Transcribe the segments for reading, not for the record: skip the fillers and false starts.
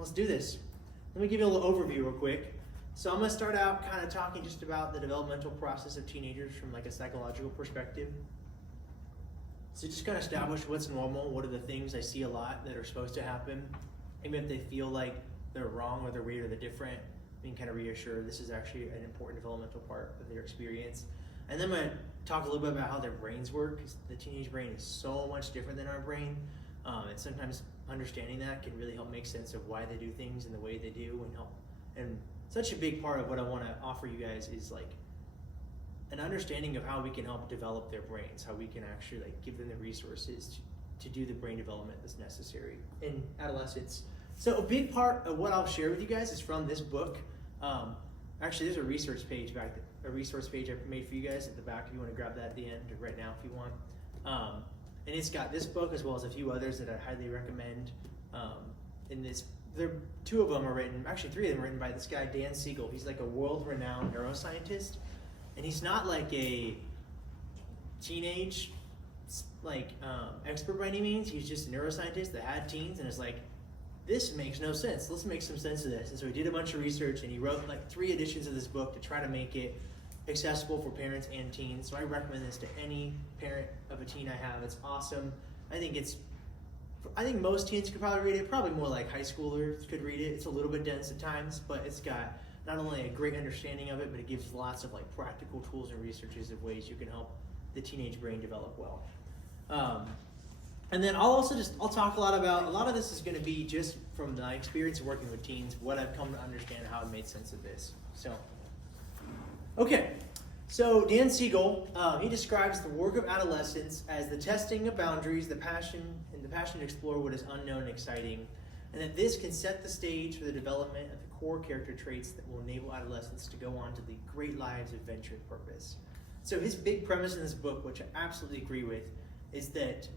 let's do this. Let me give you a little overview real quick. So I'm going to start out kind of talking just about the developmental process of teenagers from like a psychological perspective. So just kind of establish what's normal, what are the things I see a lot that are supposed to happen, even if they feel like they're wrong or they're weird or they're different, being kind of reassured this is actually an important developmental part of their experience. And then I'm going to talk a little bit about how their brains work, because the teenage brain is so much different than our brain, and sometimes understanding that can really help make sense of why they do things and the way they do, and help. And such a big part of what I want to offer you guys is like an understanding of how we can help develop their brains, how we can actually like give them the resources to do the brain development that's necessary in adolescence. So a big part of what I'll share with you guys is from this book. Actually, there's a resource page I made for you guys at the back if you want to grab that at the end or right now if you want. And it's got this book as well as a few others that I highly recommend. Two of them are written, actually three of them are written by this guy, Dan Siegel. He's like a world-renowned neuroscientist. And he's not like a teenage expert by any means. He's just a neuroscientist that had teens and is like, this makes no sense. Let's make some sense of this. And so he did a bunch of research and he wrote like 3 editions of this book to try to make it accessible for parents and teens. So I recommend this to any parent of a teen I have. It's awesome. I think most teens could probably read it. Probably more like high schoolers could read it. It's a little bit dense at times, but it's got not only a great understanding of it, but it gives lots of like practical tools and researches of ways you can help the teenage brain develop well. And then I'll talk a lot of this is going to be just from my experience of working with teens, what I've come to understand, how I've made sense of this. So Dan Siegel, he describes the work of adolescence as the testing of boundaries, the passion to explore what is unknown and exciting, and that this can set the stage for the development of the core character traits that will enable adolescents to go on to lead great lives of adventure and purpose. So his big premise in this book, which I absolutely agree with, is that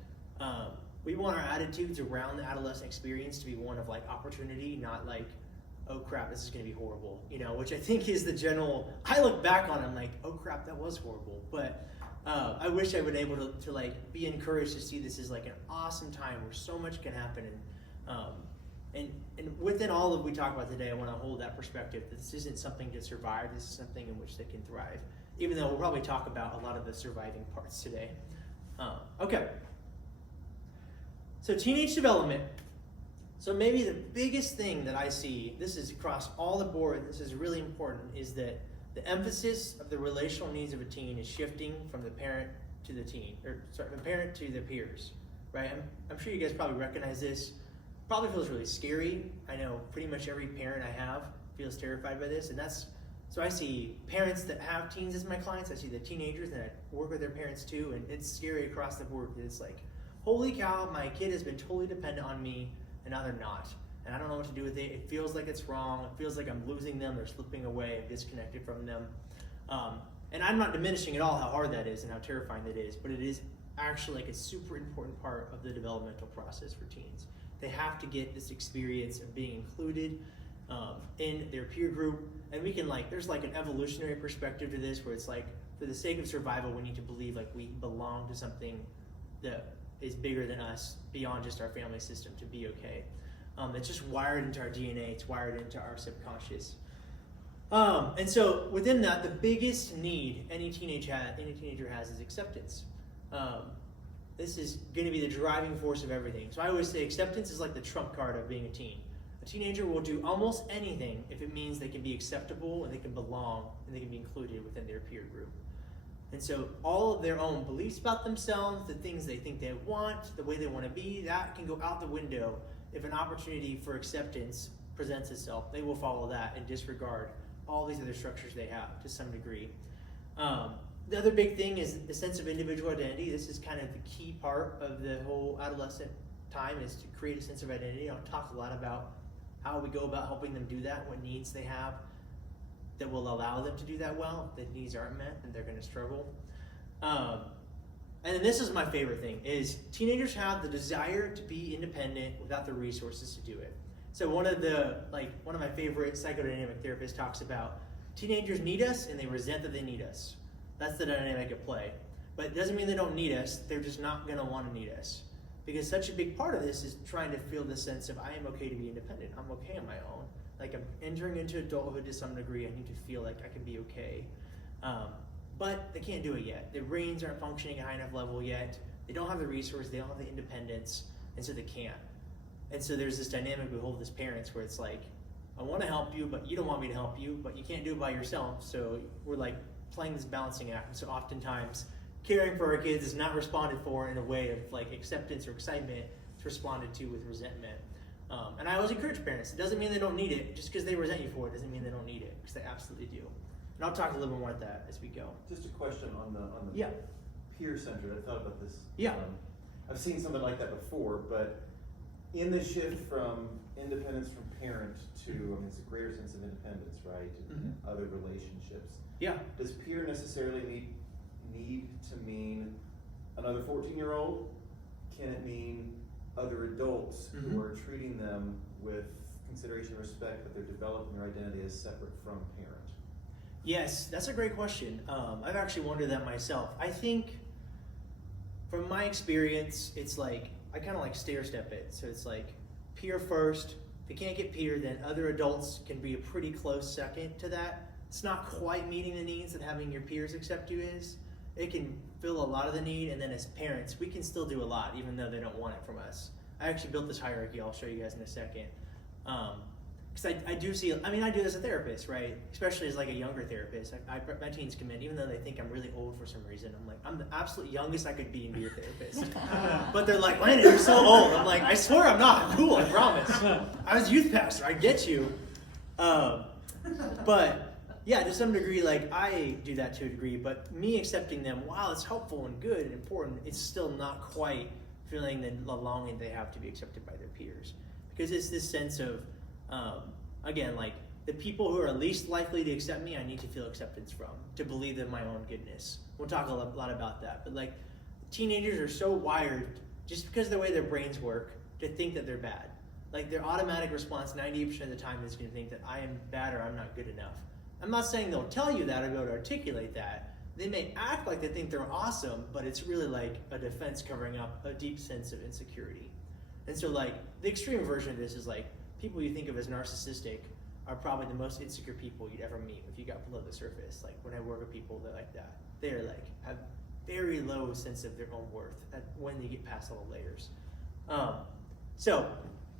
we want our attitudes around the adolescent experience to be one of like opportunity, not like, oh crap, this is going to be horrible, which I think is the general. I look back on it, I'm like, oh crap, that was horrible. But I wish I would be able to like be encouraged to see this as like an awesome time where so much can happen. And within all of we talk about today, I want to hold that perspective that this isn't something to survive, this is something in which they can thrive, even though we'll probably talk about a lot of the surviving parts today. Okay. So teenage development. So maybe the biggest thing that I see, this is across all the board, this is really important, is that the emphasis of the relational needs of a teen is shifting from the parent to the teen, the parent to the peers, right? I'm sure you guys probably recognize this. Probably feels really scary. I know pretty much every parent I have feels terrified by this, and so I see parents that have teens as my clients, I see the teenagers, and I work with their parents too, and it's scary across the board. It's like, holy cow, my kid has been totally dependent on me, and now they're not. And I don't know what to do with it. It feels like it's wrong. It feels like I'm losing them. They're slipping away. I'm disconnected from them. And I'm not diminishing at all how hard that is and how terrifying that is, but it is actually like a super important part of the developmental process for teens. They have to get this experience of being included in their peer group. And we can there's like an evolutionary perspective to this where it's like, for the sake of survival, we need to believe like we belong to something that is bigger than us, beyond just our family system, to be okay. It's just wired into our DNA, it's wired into our subconscious. And so within that, the biggest need any teenager has is acceptance. This is going to be the driving force of everything. So I always say acceptance is like the trump card of being a teen. A teenager will do almost anything if it means they can be acceptable and they can belong and they can be included within their peer group. And so all of their own beliefs about themselves, the things they think they want, the way they want to be, that can go out the window if an opportunity for acceptance presents itself. They will follow that and disregard all these other structures they have to some degree. The other big thing is the sense of individual identity. This is kind of the key part of the whole adolescent time, is to create a sense of identity. I'll talk a lot about how we go about helping them do that, what needs they have that will allow them to do that well. If the needs aren't met, then they're going to struggle. And then this is my favorite thing, is teenagers have the desire to be independent without the resources to do it. So one of my favorite psychodynamic therapists talks about teenagers need us and they resent that they need us. That's the dynamic at play. But it doesn't mean they don't need us, they're just not going to want to need us. because such a big part of this is trying to feel the sense of I am okay to be independent. I'm okay on my own. Like I'm entering into adulthood to some degree. I need to feel like I can be okay. But they can't do it yet. Their brains aren't functioning at a high enough level yet. They don't have the resources. They don't have the independence. And so they can't. And so there's this dynamic we hold as parents where it's like, I want to help you, but you don't want me to help you, but you can't do it by yourself. So we're like playing this balancing act. And so oftentimes caring for our kids is not responded for in a way of like acceptance or excitement. It's responded to with resentment. And I always encourage parents. It doesn't mean they don't need it. Just because they resent you for it doesn't mean they don't need it, because they absolutely do. And I'll talk a little bit more about that as we go. Just a question on the peer-centered. I thought about this. Yeah. I've seen something like that before, but in the shift from independence from parent to, it's a greater sense of independence, right? And other relationships. Yeah. Does peer necessarily need to mean another 14-year-old? Can it mean other adults who are treating them with consideration and respect, that they're developing their identity as separate from parent? Yes, that's a great question. I've actually wondered that myself. I think from my experience, it's like, I kind of like stair-step it. So it's like peer first. If you can't get peer, then other adults can be a pretty close second to that. It's not quite meeting the needs that having your peers accept you is. It can fill a lot of the need, and then as parents, we can still do a lot, even though they don't want it from us. I actually built this hierarchy. I'll show you guys in a second. Because I do see, I do this as a therapist, right? Especially as like a younger therapist. My teens come in, even though they think I'm really old for some reason. I'm like, I'm the absolute youngest I could be and be a therapist. But they're like, Landon, you're so old. I'm like, I swear I'm not. I'm cool, I promise. I was youth pastor, I get you. But yeah, to some degree, like I do that to a degree, but me accepting them, while it's helpful and good and important, it's still not quite feeling the longing they have to be accepted by their peers. Because it's this sense of, again, like the people who are least likely to accept me, I need to feel acceptance from, to believe in my own goodness. We'll talk a lot about that. But like teenagers are so wired, just because of the way their brains work, to think that they're bad. Like their automatic response 98% of the time is going to think that I am bad or I'm not good enough. I'm not saying they'll tell you that or be able to articulate that. They may act like they think they're awesome, but it's really like a defense covering up a deep sense of insecurity. And so like the extreme version of this is like people you think of as narcissistic are probably the most insecure people you'd ever meet if you got below the surface. Like when I work with people that like that, they're like have very low sense of their own worth when they get past all the layers. So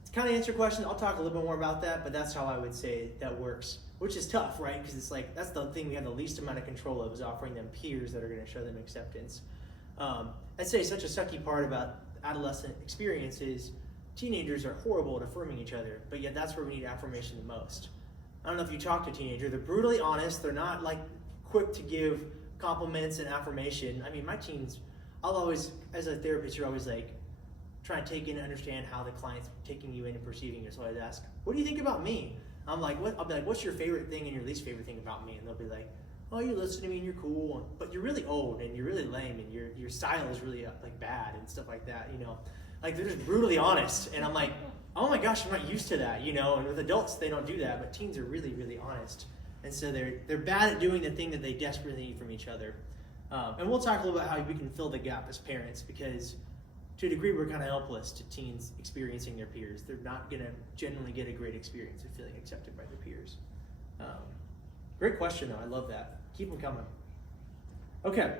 to kind of answer your question, I'll talk a little bit more about that, but that's how I would say that works. Which is tough, right? Because it's like, that's the thing we have the least amount of control of, is offering them peers that are going to show them acceptance. I'd say such a sucky part about adolescent experience is teenagers are horrible at affirming each other, but yet that's where we need affirmation the most. I don't know if you talk to a teenager, they're brutally honest, they're not like quick to give compliments and affirmation. My teens, I'll always, as a therapist, you're always like, trying to take in and understand how the client's taking you in and perceiving you. So I'd ask, what do you think about me? I'm like, I'll be like, what's your favorite thing and your least favorite thing about me? And they'll be like, oh, you listen to me and you're cool, but you're really old and you're really lame and your style is really like bad and stuff like that, Like they're just brutally honest. And I'm like, oh my gosh, I'm not used to that, And with adults, they don't do that, but teens are really, really honest. And so they're bad at doing the thing that they desperately need from each other. And we'll talk a little about how we can fill the gap as parents, because to a degree, we're kind of helpless to teens experiencing their peers. They're not going to generally get a great experience of feeling accepted by their peers. Great question, though. I love that. Keep them coming. Okay.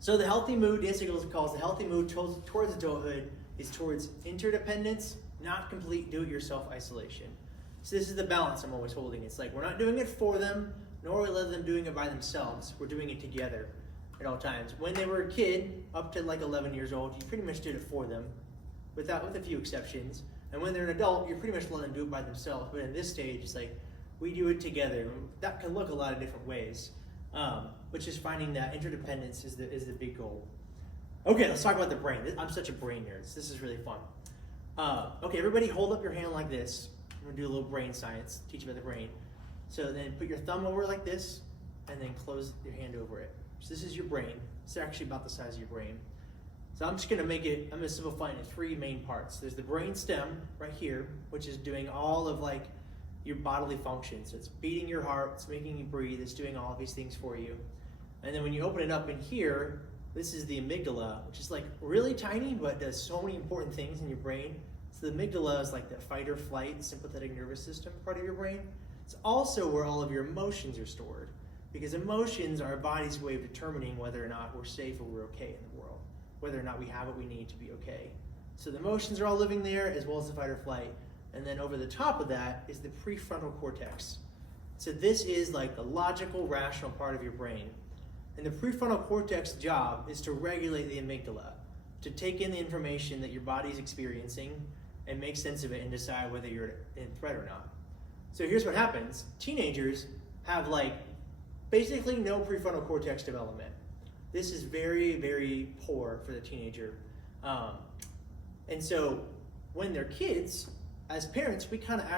So the healthy mood, Nancy calls the healthy mood towards adulthood is towards interdependence, not complete do-it-yourself isolation. So this is the balance I'm always holding. It's like we're not doing it for them, nor are we letting them doing it by themselves. We're doing it together at all times. When they were a kid, up to like 11 years old, you pretty much did it for them, with a few exceptions. And when they're an adult, you're pretty much letting them do it by themselves. But in this stage, it's like we do it together. That can look a lot of different ways, which is finding that interdependence is the big goal. Okay, let's talk about the brain. I'm such a brain nerd. This is really fun. Okay, everybody hold up your hand like this. I'm gonna do a little brain science, teach you about the brain. So then put your thumb over like this, and then close your hand over it. So this is your brain. It's actually about the size of your brain. So I'm just going to simplify it into three main parts. There's the brain stem right here, which is doing all of like your bodily functions. So it's beating your heart, it's making you breathe, it's doing all of these things for you. And then when you open it up in here, This is the amygdala, which is like really tiny, but does so many important things in your brain. So the amygdala is like the fight or flight sympathetic nervous system part of your brain. It's also where all of your emotions are stored, because emotions are our body's way of determining whether or not we're safe or we're okay in the world, whether or not we have what we need to be okay. So the emotions are all living there, as well as the fight or flight. And then over the top of that is the prefrontal cortex. So this is like the logical, rational part of your brain. And the prefrontal cortex job is to regulate the amygdala, to take in the information that your body's experiencing and make sense of it and decide whether you're in threat or not. So here's what happens. Teenagers have like basically no prefrontal cortex development. This is very, very poor for the teenager. And so when they're kids, as parents, we kind of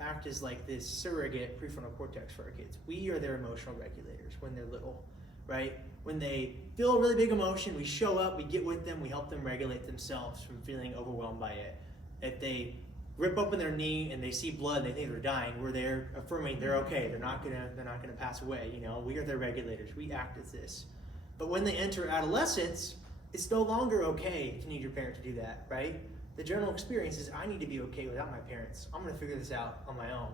act as like this surrogate prefrontal cortex for our kids. We are their emotional regulators when they're little, right? When they feel a really big emotion, we show up, we get with them, we help them regulate themselves from feeling overwhelmed by it. If they rip open their knee and they see blood and they think they're dying, we're there affirming they're okay. They're not gonna pass away. You know, we are their regulators. We act as this. But when they enter adolescence, it's no longer okay to need your parent to do that, right? The general experience is I need to be okay without my parents. I'm gonna figure this out on my own.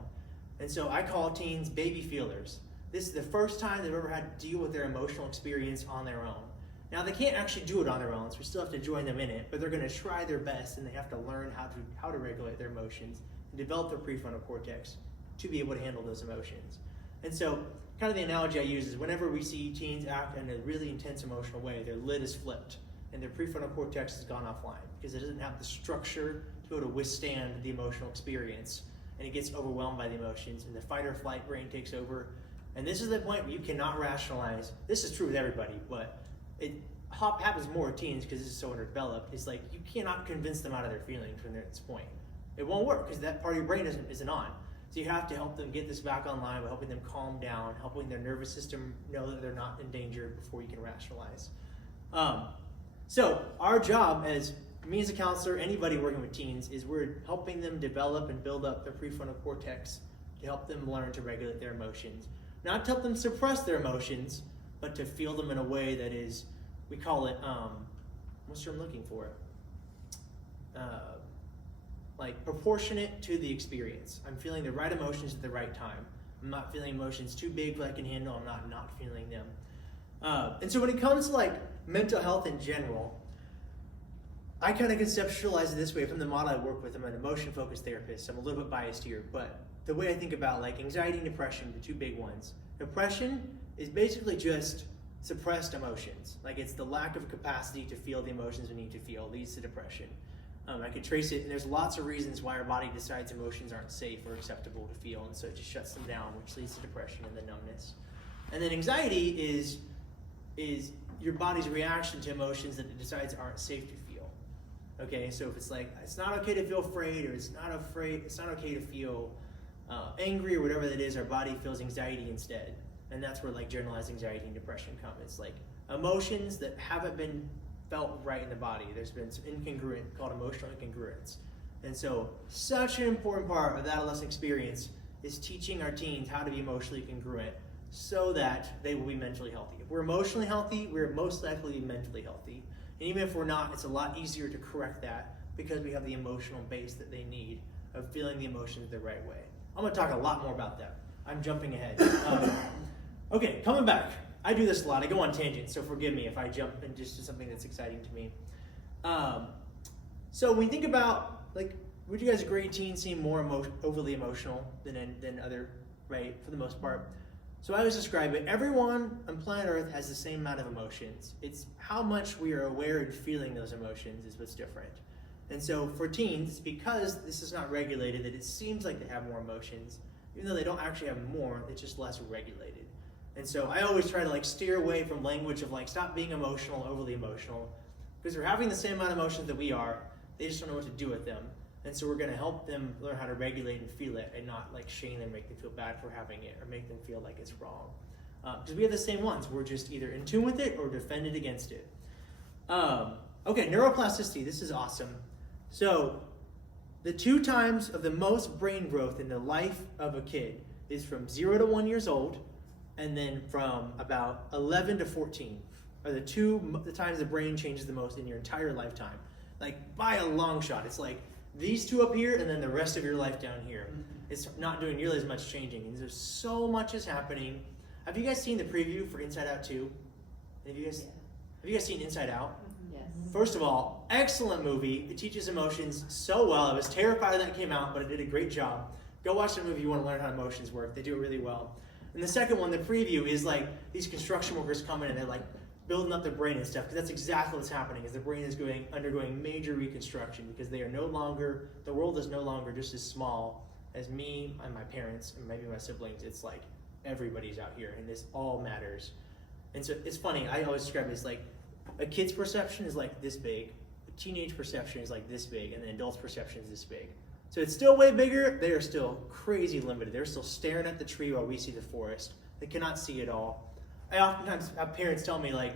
And so I call teens baby feelers. This is the first time they've ever had to deal with their emotional experience on their own. Now they can't actually do it on their own, so we still have to join them in it, but they're gonna try their best and they have to learn how to regulate their emotions and develop their prefrontal cortex to be able to handle those emotions. And so kind of the analogy I use is whenever we see teens act in a really intense emotional way, their lid is flipped and their prefrontal cortex has gone offline because it doesn't have the structure to be able to withstand the emotional experience, and it gets overwhelmed by the emotions, and the fight or flight brain takes over. And this is the point where you cannot rationalize. This is true with everybody, but it happens more with teens because this is so underdeveloped. It's like you cannot convince them out of their feelings when they're at this point. It won't work because that part of your brain isn't on. So you have to help them get this back online by helping them calm down, helping their nervous system know that they're not in danger before you can rationalize. So our job as me as a counselor, anybody working with teens, is we're helping them develop and build up their prefrontal cortex to help them learn to regulate their emotions. Not to help them suppress their emotions, but to feel them in a way that is, we call it, what's the term I'm looking for? Like proportionate to the experience. I'm feeling the right emotions at the right time. I'm not feeling emotions too big that I can handle. I'm not feeling them. And so when it comes to like mental health in general, I kind of conceptualize it this way from the model I work with. I'm an emotion-focused therapist, so I'm a little bit biased here, but the way I think about like anxiety and depression, the two big ones. Depression is basically just suppressed emotions. Like it's the lack of capacity to feel the emotions we need to feel leads to depression. I could trace it, and there's lots of reasons why our body decides emotions aren't safe or acceptable to feel, and so it just shuts them down, which leads to depression and the numbness. And then anxiety is your body's reaction to emotions that it decides aren't safe to feel. Okay, so if it's like it's not okay to feel afraid, or it's not okay to feel angry or whatever that is, our body feels anxiety instead, and that's where like generalized anxiety and depression come. It's like emotions that haven't been felt right in the body. There's been some called emotional incongruence, and so such an important part of the adolescent experience is teaching our teens how to be emotionally congruent, so that they will be mentally healthy. If we're emotionally healthy, we're most likely to be mentally healthy. And even if we're not, it's a lot easier to correct that because we have the emotional base that they need of feeling the emotions the right way. I'm going to talk a lot more about that. I'm jumping ahead. Okay, coming back. I do this a lot. I go on tangents, so forgive me if I jump into just something that's exciting to me. So when we think about, like, would you guys agree teens seem more overly emotional than other, right, for the most part? So I always describe it, everyone on planet Earth has the same amount of emotions. It's how much we are aware and feeling those emotions is what's different. And so for teens, because this is not regulated, that it seems like they have more emotions, even though they don't actually have more, it's just less regulated. And so I always try to like steer away from language of like, stop being emotional, overly emotional, because they're having the same amount of emotions that we are, they just don't know what to do with them. And so we're going to help them learn how to regulate and feel it, and not like shame them, make them feel bad for having it, or make them feel like it's wrong. Because we have the same ones. We're just either in tune with it or defended against it. Okay, neuroplasticity. This is awesome. So the 2 times of the most brain growth in the life of a kid is from 0 to 1 years old, and then from about 11 to 14. are the times the brain changes the most in your entire lifetime. Like, by a long shot. It's like these two up here and then the rest of your life down here. It's not doing nearly as much changing. And there's so much is happening. Have you guys seen the preview for Inside Out 2? Have you guys seen Inside Out? Yes. First of all, excellent movie. It teaches emotions so well. I was terrified when that came out, but it did a great job. Go watch the movie if you want to learn how emotions work. They do it really well. And the second one, the preview, is like these construction workers come in and they're like building up their brain and stuff, because that's exactly what's happening. Is the brain is undergoing major reconstruction because the world is no longer just as small as me and my parents and maybe my siblings. It's like everybody's out here and this all matters. And so it's funny, I always describe it as like a kid's perception is like this big, a teenage perception is like this big, and an adult's perception is this big. So it's still way bigger. They are still crazy limited. They're still staring at the tree while we see the forest. They cannot see it all. I oftentimes have parents tell me, like,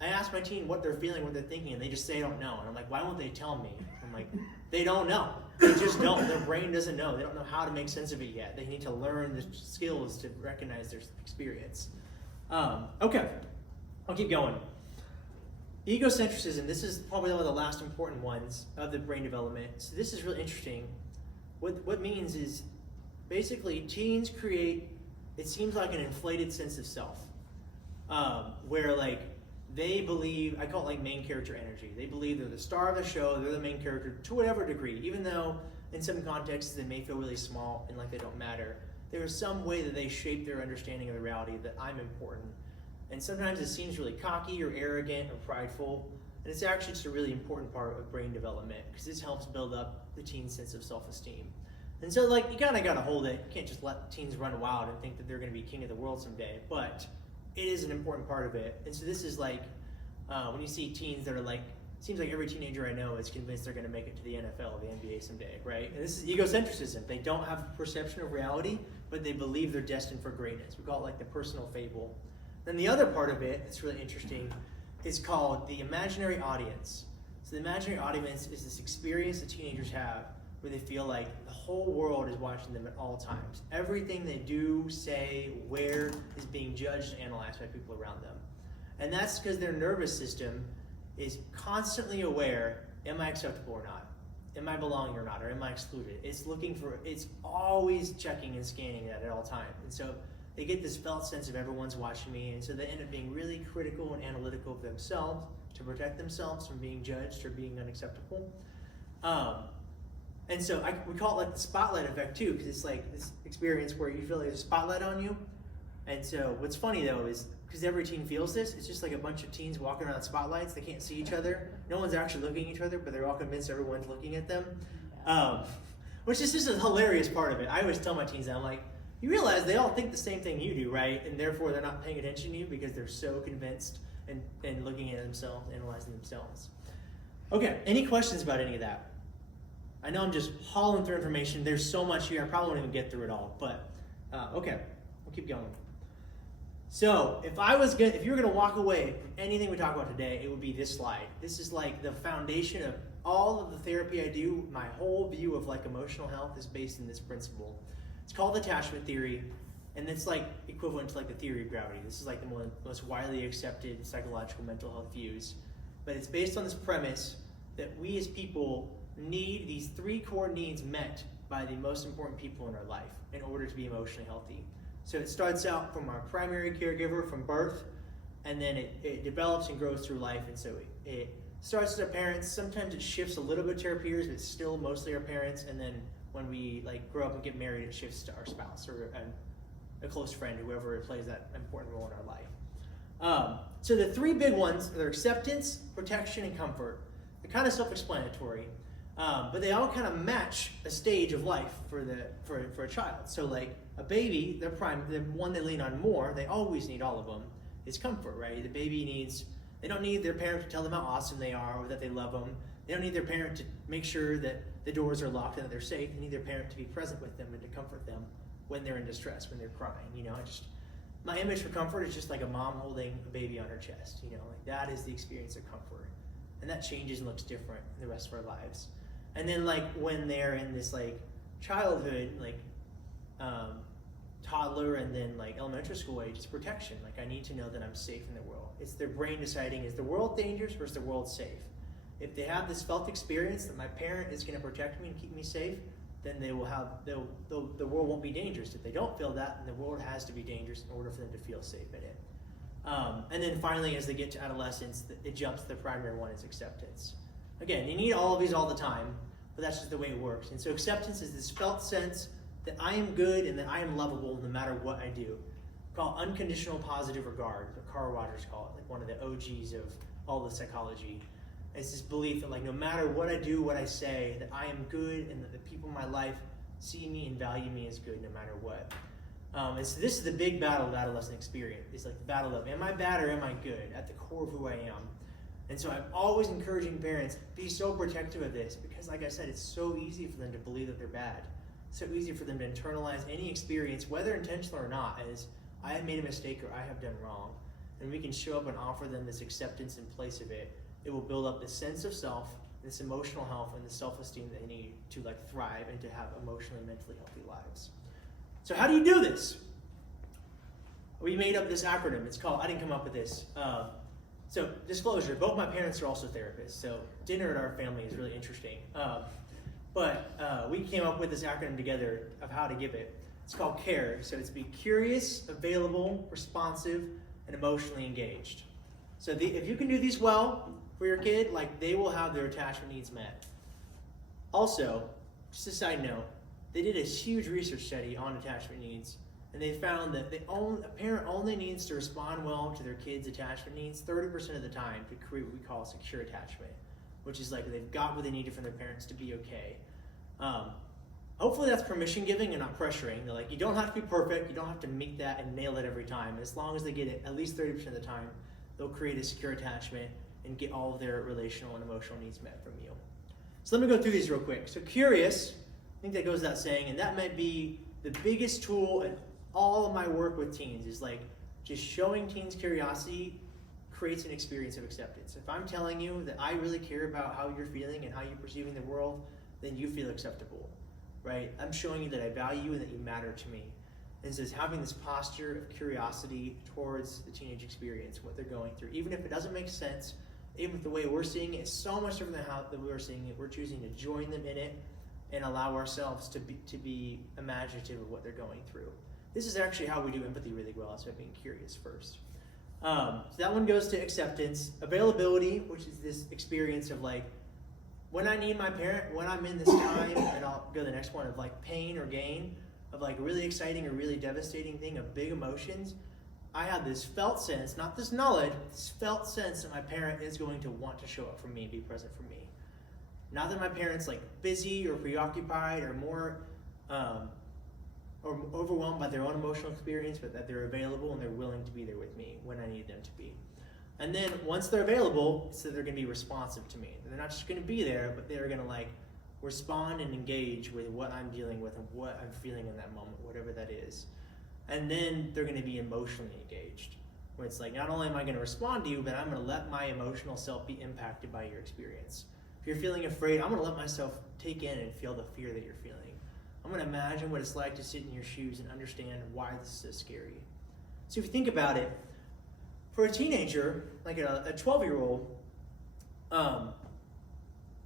I ask my teen what they're feeling, what they're thinking, and they just say, I don't know. And I'm like, why won't they tell me? I'm like, they don't know. They just don't. Their brain doesn't know. They don't know how to make sense of it yet. They need to learn the skills to recognize their experience. Okay, I'll keep going. Egocentrism, this is probably one of the last important ones of the brain development. So this is really interesting. What it means is basically teens create, it seems like an inflated sense of self, where like they believe, I call it like main character energy. They believe they're the star of the show, they're the main character to whatever degree, even though in some contexts they may feel really small and like they don't matter. There is some way that they shape their understanding of the reality that I'm important. And sometimes it seems really cocky or arrogant or prideful. And it's actually just a really important part of brain development because this helps build up the teen's sense of self-esteem. And so like you kind of got to hold it. You can't just let teens run wild and think that they're going to be king of the world someday. But it is an important part of it. And so this is like when you see teens that are like, seems like every teenager I know is convinced they're going to make it to the NFL or the NBA someday, right? And this is egocentrism. They don't have a perception of reality, but they believe they're destined for greatness. We call it like the personal fable. Then the other part of it that's really interesting is called the imaginary audience. So the imaginary audience is this experience that teenagers have where they feel like the whole world is watching them at all times. Everything they do, say, wear is being judged and analyzed by people around them. And that's because their nervous system is constantly aware, am I acceptable or not? Am I belonging or not? Or am I excluded? It's always checking and scanning that at all times. And so they get this felt sense of everyone's watching me, and so they end up being really critical and analytical of themselves to protect themselves from being judged or being unacceptable. And so we call it like the spotlight effect too, because it's like this experience where you feel like there's a spotlight on you. And so what's funny though is, because every teen feels this, it's just like a bunch of teens walking around spotlights. They can't see each other. No one's actually looking at each other, but they're all convinced everyone's looking at them. Which is just a hilarious part of it. I always tell my teens that, I'm like, you realize they all think the same thing you do, right? And therefore they're not paying attention to you because they're so convinced and looking at themselves, analyzing themselves. Okay, any questions about any of that? I know I'm just hauling through information. There's so much here, I probably won't even get through it all, but okay, we'll keep going. So if you were gonna walk away from anything we talk about today, it would be this slide. This is like the foundation of all of the therapy I do. My whole view of like emotional health is based in this principle. It's called attachment theory, and it's like equivalent to like the theory of gravity. This is like the most widely accepted psychological mental health views. But it's based on this premise that we as people need these three core needs met by the most important people in our life in order to be emotionally healthy. So it starts out from our primary caregiver from birth, and then it develops and grows through life. And so it starts as our parents. Sometimes it shifts a little bit to our peers, but it's still mostly our parents. And then when we like grow up and get married, it shifts to our spouse or a close friend, whoever plays that important role in our life. So the three big ones are their protection, and comfort. They're kind of self-explanatory, but they all kind of match a stage of life for a child. So like a baby, the one they lean on more, they always need all of them, is comfort, right? The baby they don't need their parent to tell them how awesome they are or that they love them. They don't need their parent to make sure that the doors are locked and that they're safe. They need their parent to be present with them and to comfort them when they're in distress, when they're crying. My image for comfort is just like a mom holding a baby on her chest. Like that is the experience of comfort, and that changes and looks different in the rest of our lives. And then like when they're in this like childhood, like toddler and then like elementary school age, it's protection. Like I need to know that I'm safe in the world. It's their brain deciding, is the world dangerous or is the world safe? If they have this felt experience that my parent is going to protect me and keep me safe, then the world won't be dangerous. If they don't feel that, then the world has to be dangerous in order for them to feel safe in it. And then finally, as they get to adolescence, it jumps to the primary one is acceptance. Again, you need all of these all the time, but that's just the way it works. And so acceptance is this felt sense that I am good and that I am lovable no matter what I do. Called unconditional positive regard, or Carl Rogers call it, like one of the OGs of all the psychology. It's this belief that like no matter what I do, what I say, that I am good and that the people in my life see me and value me as good no matter what. And so this is the big battle of adolescent experience. It's like the battle of am I bad or am I good at the core of who I am. And so I'm always encouraging parents, be so protective of this because like I said, it's so easy for them to believe that they're bad. It's so easy for them to internalize any experience, whether intentional or not, as I have made a mistake or I have done wrong. And we can show up and offer them this acceptance in place of it. It will build up this sense of self, this emotional health, and the self-esteem that they need to like thrive and to have emotionally and mentally healthy lives. So how do you do this? We made up this acronym. It's called, I didn't come up with this. So disclosure, both my parents are also therapists, so dinner at our family is really interesting. But we came up with this acronym together of how to give it. It's called CARE. So it's be curious, available, responsive, and emotionally engaged. So if you can do these well for your kid, like they will have their attachment needs met. Also, just a side note, they did a huge research study on attachment needs, and they found that a parent only needs to respond well to their kid's attachment needs 30% of the time to create what we call a secure attachment, which is like they've got what they needed from their parents to be okay. Hopefully that's permission giving and not pressuring. They're like, you don't have to be perfect, you don't have to meet that and nail it every time. As long as they get it at least 30% of the time, they'll create a secure attachment and get all of their relational and emotional needs met from you. So let me go through these real quick. So curious, I think that goes without saying, and that might be the biggest tool in all of my work with teens is like just showing teens curiosity creates an experience of acceptance. If I'm telling you that I really care about how you're feeling and how you're perceiving the world, then you feel acceptable, right? I'm showing you that I value you and that you matter to me. And so it's having this posture of curiosity towards the teenage experience, what they're going through. Even if it doesn't make sense, even if the way we're seeing it is so much different than how we're seeing it, we're choosing to join them in it and allow ourselves to be imaginative of what they're going through. This is actually how we do empathy really well, is by being curious first. So that one goes to acceptance. Availability, which is this experience of like, when I need my parent, when I'm in this time, and I'll go to the next one of like pain or gain, of like really exciting or really devastating thing of big emotions, I have this felt sense, not this knowledge, this felt sense that my parent is going to want to show up for me and be present for me. Not that my parent's like busy or preoccupied or more or overwhelmed by their own emotional experience, but that they're available and they're willing to be there with me when I need them to be. And then once they're available, so they're going to be responsive to me. They're not just going to be there, but they're going to like respond and engage with what I'm dealing with and what I'm feeling in that moment, whatever that is. And then they're going to be emotionally engaged, where it's like, not only am I going to respond to you, but I'm going to let my emotional self be impacted by your experience. If you're feeling afraid, I'm going to let myself take in and feel the fear that you're feeling. I'm going to imagine what it's like to sit in your shoes and understand why this is so scary. So if you think about it, for a teenager, like a 12-year-old,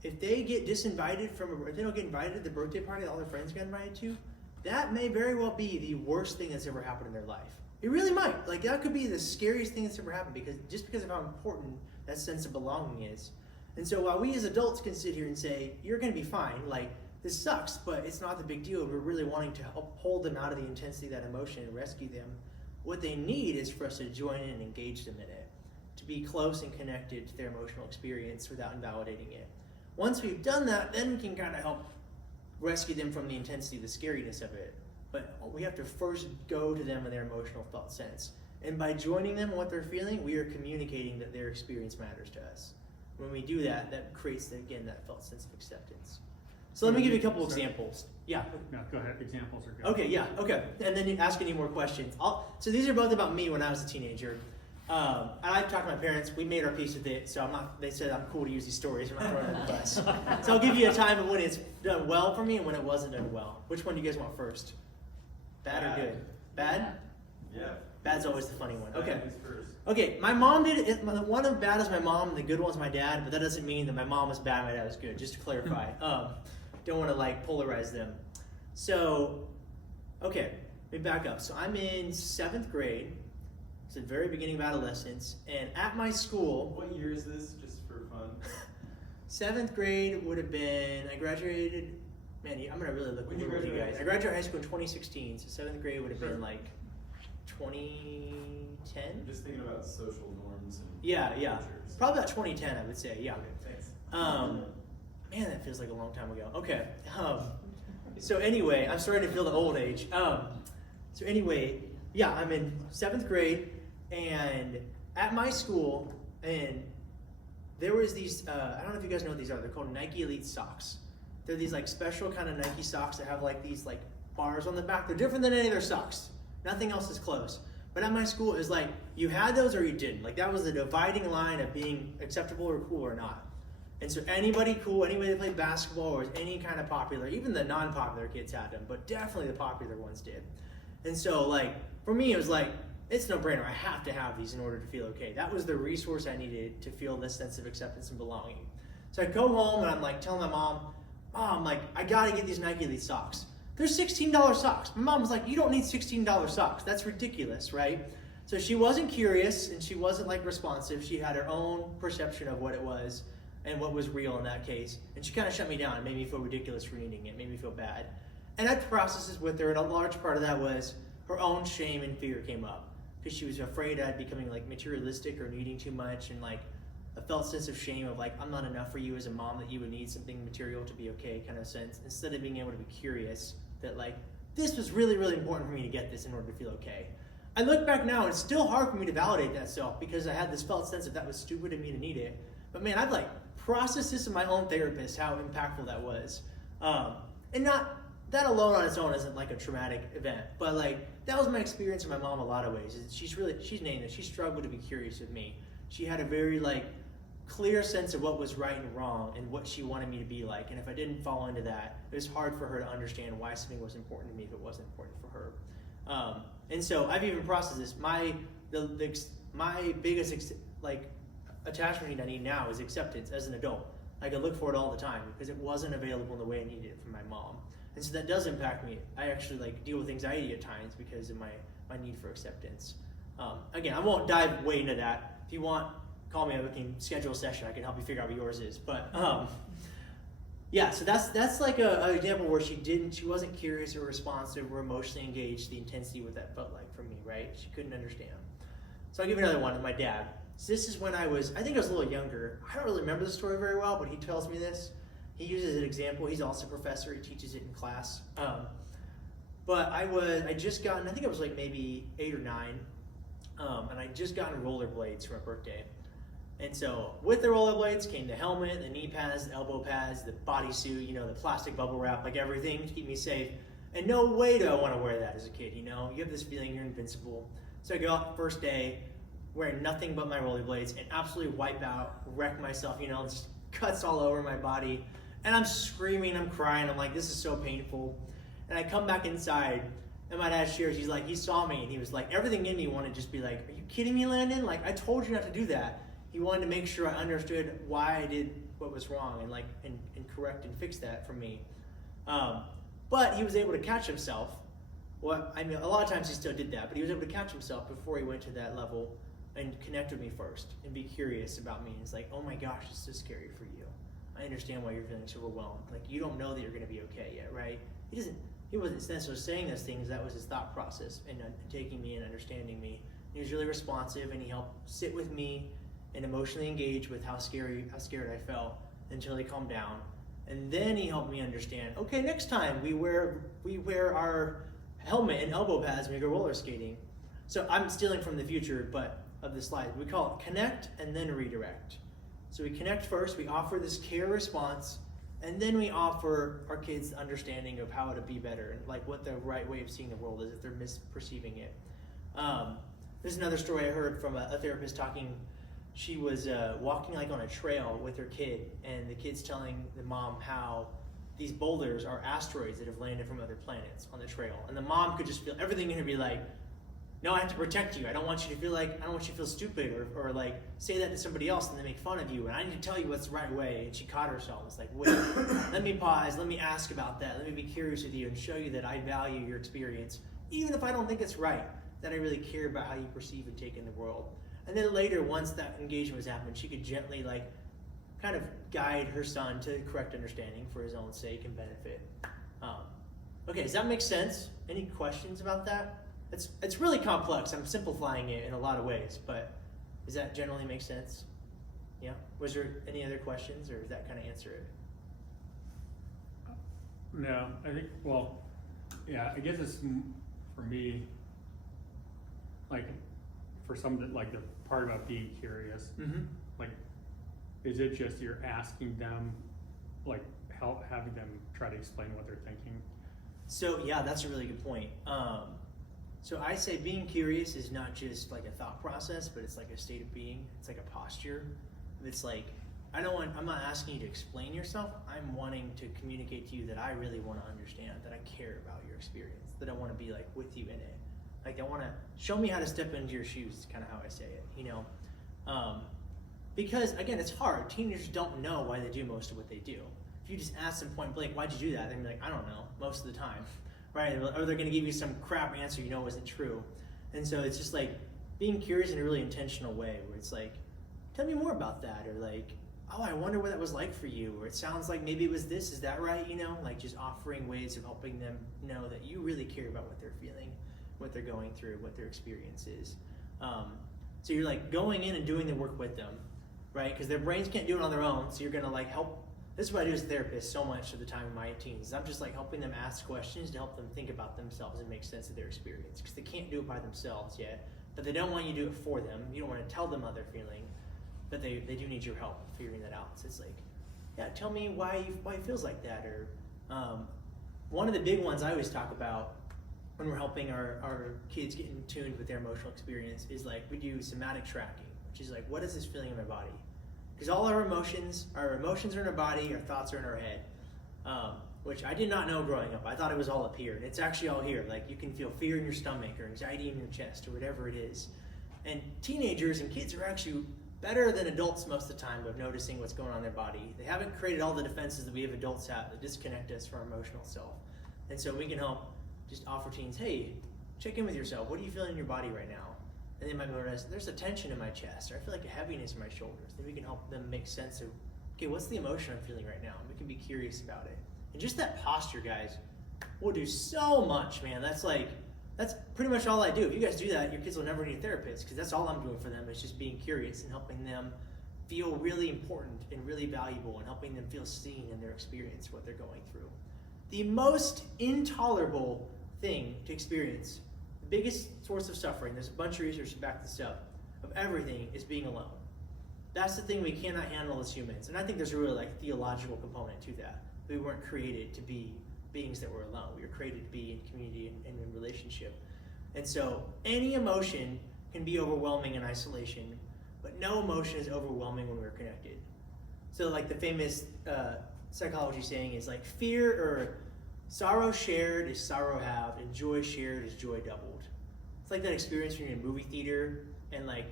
if they get disinvited if they don't get invited to the birthday party that all their friends got invited to, that may very well be the worst thing that's ever happened in their life. It really might. Like that could be the scariest thing that's ever happened because of how important that sense of belonging is. And so while we as adults can sit here and say, you're going to be fine, like this sucks, but it's not the big deal. We're really wanting to help hold them out of the intensity of that emotion and rescue them. What they need is for us to join in and engage them in it, to be close and connected to their emotional experience without invalidating it. Once we've done that, then we can kind of help rescue them from the intensity, the scariness of it. But we have to first go to them in their emotional felt sense. And by joining them in what they're feeling, we are communicating that their experience matters to us. When we do that, that creates, again, that felt sense of acceptance. So let me give you a couple examples. Yeah. No, go ahead. Examples are good. Okay, yeah, okay. And then you ask any more questions. So these are both about me when I was a teenager. And I've talked to my parents. We made our peace with it. So they said I'm cool to use these stories. I'm not throwing them under the bus. So I'll give you a time of when it's done well for me and when it wasn't done well. Which one do you guys want first? Bad or good? Bad? Yeah. Bad's always the funny one. Okay. Families first. Okay, my mom did it. One of the bad is my mom, and the good one's my dad. But that doesn't mean that my mom was bad, my dad was good. Just to clarify, don't want to like polarize them. So, okay, let me back up. So I'm in 7th grade. It's the very beginning of adolescence, and at my school. What year is this, just for fun? 7th grade would have been. I graduated. Man, I'm gonna really look When did you with you graduate guys. high I graduated high school in 2016, so 7th grade would have been like 2010. I'm just thinking about social norms and Yeah. cultures. Probably about 2010, I would say. Yeah. Okay, thanks. Man, that feels like a long time ago. Okay. So anyway, I'm starting to feel the old age. So anyway, yeah, I'm in 7th grade, and at my school, and there was these. I don't know if you guys know what these are. They're called Nike Elite socks. They're these like special kind of Nike socks that have like these like bars on the back. They're different than any other socks. Nothing else is close. But at my school, it was like you had those or you didn't. Like that was the dividing line of being acceptable or cool or not. And so anybody cool, anybody that played basketball or was any kind of popular, even the non-popular kids had them, but definitely the popular ones did. And so like for me, it was like it's no brainer. I have to have these in order to feel okay. That was the resource I needed to feel this sense of acceptance and belonging. So I go home and I'm like telling my mom, like I gotta get these Nike Elite socks. They're $16 socks. My mom was like, you don't need $16 socks. That's ridiculous, right? So she wasn't curious and she wasn't like responsive. She had her own perception of what it was and what was real in that case. And she kind of shut me down and made me feel ridiculous for needing it, made me feel bad. And I had processes with her, and a large part of that was her own shame and fear came up because she was afraid I'd becoming like materialistic or needing too much, and like a felt sense of shame of like, I'm not enough for you as a mom, that you would need something material to be okay kind of sense, instead of being able to be curious that like, this was really, really important for me to get this in order to feel okay. I look back now and it's still hard for me to validate that self because I had this felt sense that was stupid of me to need it. But man, I've like processed this in my own therapist, how impactful that was. And not, that alone on its own isn't like a traumatic event, but like, that was my experience with my mom in a lot of ways. She's named it, she struggled to be curious with me. She had a very like, clear sense of what was right and wrong and what she wanted me to be like. And if I didn't fall into that, it was hard for her to understand why something was important to me if it wasn't important for her. And so I've even processed this. My biggest like attachment I need now is acceptance as an adult. Like I look for it all the time because it wasn't available in the way I needed it from my mom. And so that does impact me. I actually like deal with anxiety at times because of my need for acceptance. Again, I won't dive way into that. If you want, call me, we can schedule a session. I can help you figure out what yours is. But yeah, so that's like an example where she wasn't curious or responsive or emotionally engaged, the intensity what that felt like for me, right? She couldn't understand. So I'll give you another one with my dad. So this is when I think I was a little younger. I don't really remember the story very well, but he tells me this. He uses an example. He's also a professor. He teaches it in class. But I just gotten, I think I was like maybe 8 or 9, and I just gotten rollerblades for my birthday. And so with the rollerblades came the helmet, the knee pads, the elbow pads, the bodysuit, the plastic bubble wrap, like everything to keep me safe. And no way do I want to wear that as a kid, You have this feeling you're invincible. So I go out the first day wearing nothing but my rollerblades and absolutely wipe out, wreck myself, just cuts all over my body. And I'm screaming, I'm crying, I'm like, this is so painful. And I come back inside and my dad shares, he saw me and he was like, everything in me wanted to just be like, are you kidding me, Landon? Like, I told you not to do that. He wanted to make sure I understood why I did what was wrong and correct and fix that for me. But he was able to catch himself. Well, I mean, a lot of times he still did that, but he was able to catch himself before he went to that level and connect with me first and be curious about me. It's like, oh my gosh, it's so scary for you. I understand why you're feeling so overwhelmed. Like, you don't know that you're going to be okay yet, right? He wasn't necessarily saying those things. That was his thought process and taking me and understanding me. He was really responsive and he helped sit with me and emotionally engage with how scared I felt until he calmed down. And then he helped me understand, okay, next time we wear our helmet and elbow pads when we go roller skating. So I'm stealing from the future, but of the slide. We call it connect and then redirect. So we connect first, we offer this care response, and then we offer our kids the understanding of how to be better and like what the right way of seeing the world is if they're misperceiving it. There's another story I heard from a therapist talking. She was walking like on a trail with her kid, and the kid's telling the mom how these boulders are asteroids that have landed from other planets on the trail. And the mom could just feel everything in her be like, no, I have to protect you. I don't want you to feel stupid or like say that to somebody else and they make fun of you. And I need to tell you what's the right way. And she caught herself. It's like, wait, let me pause. Let me ask about that. Let me be curious with you and show you that I value your experience. Even if I don't think it's right, that I really care about how you perceive and take in the world. And then later, once that engagement was happening, she could gently like kind of guide her son to correct understanding for his own sake and benefit. Okay, does that make sense? Any questions about that? It's really complex. I'm simplifying it in a lot of ways, but does that generally make sense? Yeah? Was there any other questions, or does that kind of answer it? No, I think, well, yeah, I guess it's, for me, like, for some, like the part about being curious, like, is it just you're asking them, like, having them try to explain what they're thinking? So, yeah, that's a really good point. So I say being curious is not just like a thought process, but it's like a state of being. It's like a posture. It's like, I'm not asking you to explain yourself. I'm wanting to communicate to you that I really want to understand, that I care about your experience, that I want to be like with you in it. Like I want to show me how to step into your shoes, is kind of how I say it, you know? Because again, it's hard. Teenagers don't know why they do most of what they do. If you just ask them point blank, why'd you do that? They're gonna be like, I don't know, most of the time. Right? Or they're going to give you some crap answer you know isn't true. And so it's just like being curious in a really intentional way where it's like, tell me more about that. Or like, oh, I wonder what that was like for you. Or it sounds like maybe it was this. Is that right? You know, like just offering ways of helping them know that you really care about what they're feeling, what they're going through, what their experience is. So you're like going in and doing the work with them, right? Because their brains can't do it on their own. So you're going to like help. This is what I do as a therapist so much of the time in my teens. I'm just like helping them ask questions to help them think about themselves and make sense of their experience. Because they can't do it by themselves yet. But they don't want you to do it for them. You don't want to tell them how they're feeling. But they do need your help figuring that out. So it's like, yeah, tell me why it feels like that. Or one of the big ones I always talk about when we're helping our kids get in tune with their emotional experience is like we do somatic tracking, which is like, what is this feeling in my body? Because all our emotions are in our body, our thoughts are in our head, which I did not know growing up. I thought it was all up here, and it's actually all here. Like you can feel fear in your stomach or anxiety in your chest or whatever it is. And teenagers and kids are actually better than adults most of the time of noticing what's going on in their body. They haven't created all the defenses that we have adults have that disconnect us from our emotional self. And so we can help just offer teens, hey, check in with yourself. What are you feeling in your body right now? And they might notice there's a tension in my chest, or I feel like a heaviness in my shoulders. Then we can help them make sense of, okay, what's the emotion I'm feeling right now? And we can be curious about it. And just that posture, guys, will do so much, man. That's pretty much all I do. If you guys do that, your kids will never need a therapist, because that's all I'm doing for them is just being curious and helping them feel really important and really valuable and helping them feel seen in their experience, what they're going through. The most intolerable thing to experience, the biggest source of suffering, there's a bunch of research to back this up, of everything is being alone. That's the thing we cannot handle as humans. And I think there's a really like theological component to that. We weren't created to be beings that were alone. We were created to be in community and in relationship. And so any emotion can be overwhelming in isolation, but no emotion is overwhelming when we're connected. So like the famous psychology saying is like fear or sorrow shared is sorrow halved, and joy shared is joy doubled. It's like that experience when you're in a movie theater and like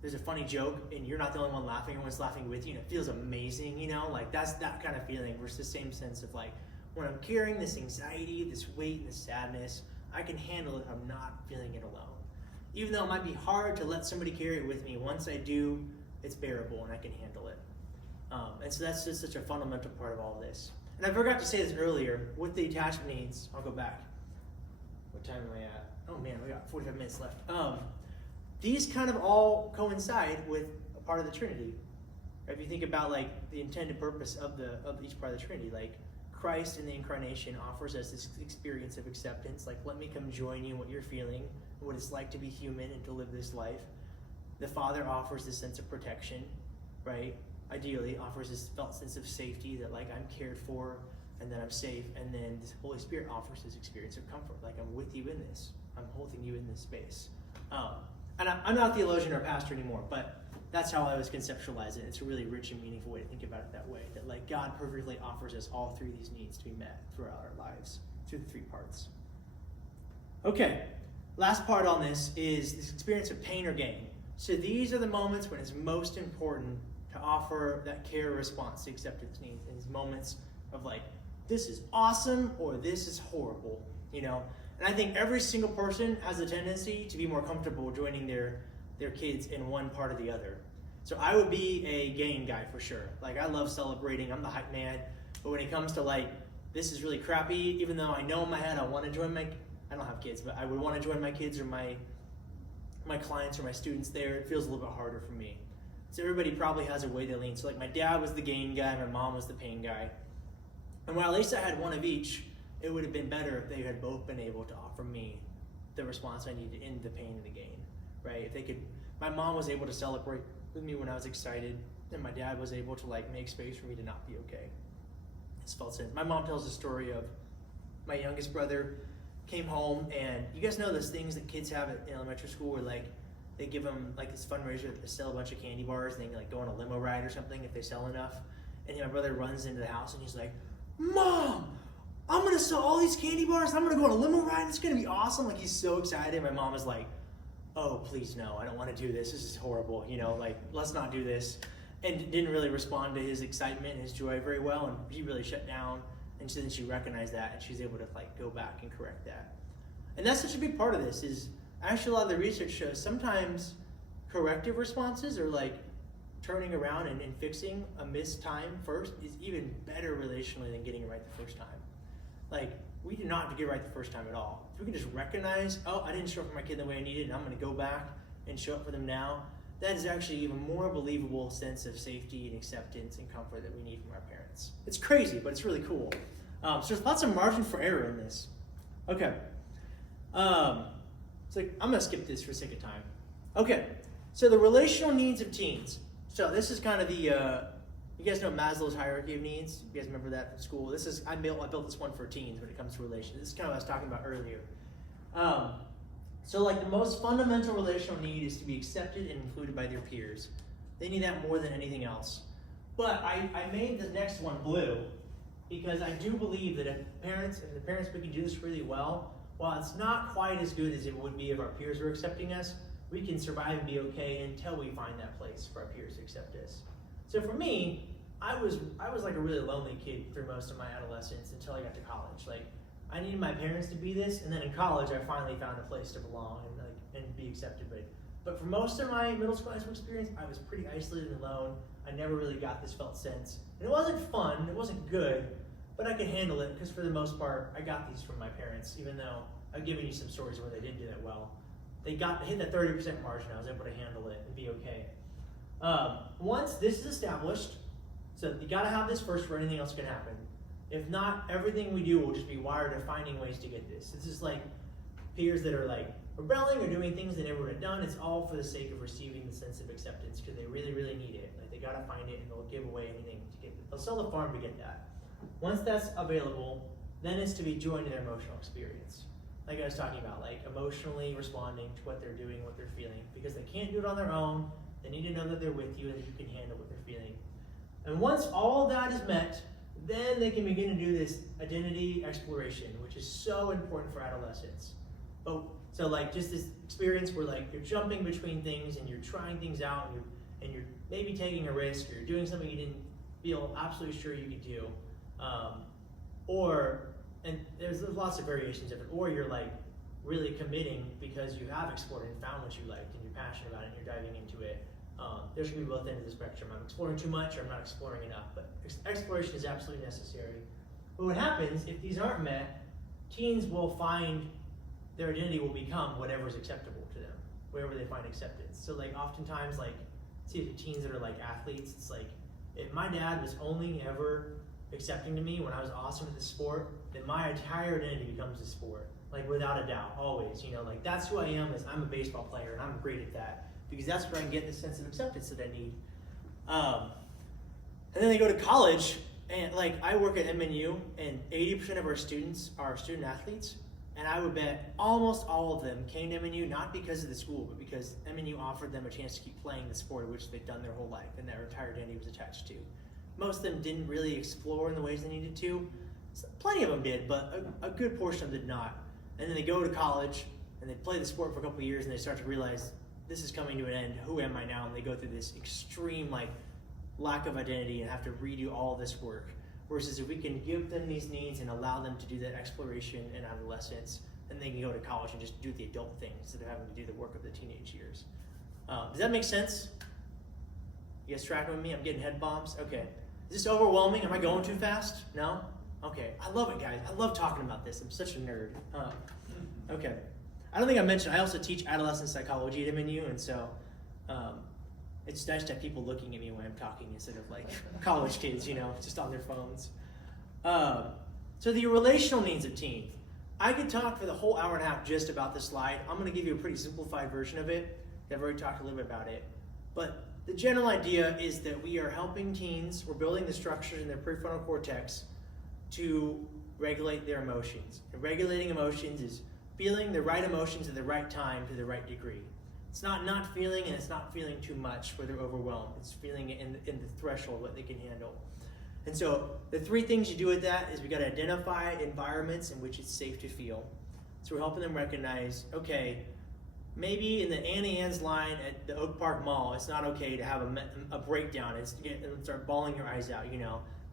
there's a funny joke and you're not the only one laughing, everyone's laughing with you, and it feels amazing, you know? Like that's that kind of feeling versus the same sense of like when I'm carrying this anxiety, this weight, and this sadness, I can handle it if I'm not feeling it alone. Even though it might be hard to let somebody carry it with me, once I do, it's bearable and I can handle it. And so that's just such a fundamental part of all this. And I forgot to say this earlier, with the attachment needs, I'll go back. What time am I at? Oh man, we got 45 minutes left. These kind of all coincide with a part of the Trinity. If you think about like the intended purpose of each part of the Trinity, like Christ in the incarnation offers us this experience of acceptance, like let me come join you in what you're feeling, what it's like to be human and to live this life. The Father offers this sense of protection, right? Ideally offers this felt sense of safety, that like I'm cared for and that I'm safe. And then the Holy Spirit offers this experience of comfort, like I'm with you in this, I'm holding you in this space. And I'm not a theologian or a pastor anymore, but That's how I always conceptualize it. It's a really rich and meaningful way to think about it that way. That like God perfectly offers us all three of these needs to be met throughout our lives through the three parts. Okay, last part on this is this experience of pain or gain. So these are the moments when it's most important to offer that care response to acceptance needs. In these moments of like, this is awesome or this is horrible, you know? And I think every single person has a tendency to be more comfortable joining their kids in one part or the other. So I would be a gain guy for sure. Like I love celebrating, I'm the hype man. But when it comes to like, this is really crappy, even though I know in my head I want to join I don't have kids, but I would want to join my kids or my clients or my students there, it feels a little bit harder for me. So everybody probably has a way they lean. So like my dad was the gain guy, my mom was the pain guy. And while at least I had one of each, it would have been better if they had both been able to offer me the response I needed in the pain and the gain, right? If they could, my mom was able to celebrate with me when I was excited, and my dad was able to like make space for me to not be okay. It's felt sense. My mom tells a story of my youngest brother came home, and you guys know those things that kids have in elementary school where like they give them like this fundraiser to sell a bunch of candy bars, and they can like go on a limo ride or something if they sell enough. And my brother runs into the house and he's like, "Mom, I'm gonna sell all these candy bars. I'm gonna go on a limo ride. It's gonna be awesome." Like he's so excited. My mom is like, "Oh, please no, I don't want to do this. This is horrible. You know, like let's not do this." And didn't really respond to his excitement and his joy very well, and he really shut down. And so then she recognized that, and she's able to like go back and correct that. And that's such a big part of this is actually a lot of the research shows sometimes corrective responses or like turning around and fixing a missed time first is even better relationally than getting it right the first time. Like we do not have to get it right the first time at all. If we can just recognize, oh, I didn't show up for my kid the way I needed, and I'm going to go back and show up for them now, that is actually even more believable sense of safety and acceptance and comfort that we need from our parents. It's crazy, but it's really cool. So there's lots of margin for error in this. Okay. So I'm going to skip this for the sake of time. Okay. So the relational needs of teens. So this is kind of the, you guys know Maslow's hierarchy of needs? You guys remember that from school? I built this one for teens when it comes to relations. This is kind of what I was talking about earlier. So like the most fundamental relational need is to be accepted and included by their peers. They need that more than anything else. But I made the next one blue because I do believe that if the parents we can do this really well, while it's not quite as good as it would be if our peers were accepting us, we can survive and be okay until we find that place for our peers to accept us. So for me, I was like a really lonely kid through most of my adolescence until I got to college. Like I needed my parents to be this, and then in college I finally found a place to belong and be accepted. But for most of my middle school high school experience, I was pretty isolated and alone. I never really got this felt sense. And it wasn't fun, it wasn't good, but I could handle it because for the most part, I got these from my parents, even though I've given you some stories where they didn't do that well. They hit that 30% margin, I was able to handle it and be okay. Once this is established, so you gotta have this first for anything else can happen. If not, everything we do will just be wired to finding ways to get this. It's just like peers that are like rebelling or doing things they never would have done. It's all for the sake of receiving the sense of acceptance because they really, really need it. Like they gotta find it and they'll give away anything to get it. They'll sell the farm to get that. Once that's available, then it's to be joined in their emotional experience. Like I was talking about, like emotionally responding to what they're doing, what they're feeling, because they can't do it on their own. They need to know that they're with you and that you can handle what they're feeling. And once all that is met, then they can begin to do this identity exploration, which is so important for adolescents. So like just this experience where like you're jumping between things and you're trying things out and you're maybe taking a risk or you're doing something you didn't feel absolutely sure you could do. And there's lots of variations of it, or you're like really committing because you have explored and found what you liked and you're passionate about it and you're diving into it. There's going to be both ends of the spectrum. I'm exploring too much or I'm not exploring enough, but exploration is absolutely necessary. But what happens if these aren't met, teens will find their identity will become whatever's acceptable to them, wherever they find acceptance. So like oftentimes like, see the teens that are like athletes, it's like, if my dad was only ever accepting to me when I was awesome at the sport, then my entire identity becomes the sport, like without a doubt, always, like that's who I am, is I'm a baseball player and I'm great at that, because that's where I can get the sense of acceptance that I need. And then they go to college, and like I work at MNU, and 80% of our students are student athletes, And I would bet almost all of them came to MNU not because of the school, but because MNU offered them a chance to keep playing the sport which they'd done their whole life and that retired identity was attached to. Most of them didn't really explore in the ways they needed to. So plenty of them did, but a good portion of them did not. And then they go to college and they play the sport for a couple of years and they start to realize this is coming to an end. Who am I now? And they go through this extreme lack of identity and have to redo all this work. Versus if we can give them these needs and allow them to do that exploration in adolescence, then they can go to college and just do the adult thing instead of having to do the work of the teenage years. Does that make sense? You guys tracking with me? I'm getting head bombs? Okay. Is this overwhelming? Am I going too fast? No? Okay. I love it, guys. I love talking about this. I'm such a nerd. Okay. I don't think I mentioned, I also teach adolescent psychology at MNU, and so it's nice to have people looking at me when I'm talking instead of college kids, just on their phones. So the relational needs of teens. I could talk for the whole hour and a half just about this slide. I'm going to give you a pretty simplified version of it. I've already talked a little bit about it. But the general idea is that we are helping teens, we're building the structures in their prefrontal cortex to regulate their emotions. And regulating emotions is feeling the right emotions at the right time to the right degree. It's not feeling, and it's not feeling too much where they're overwhelmed. It's feeling it in the threshold, what they can handle. And so the three things you do with that is we got to identify environments in which it's safe to feel. So we're helping them recognize, okay, maybe in the Annie Ann's line at the Oak Park Mall, it's not okay to have a breakdown and start bawling your eyes out,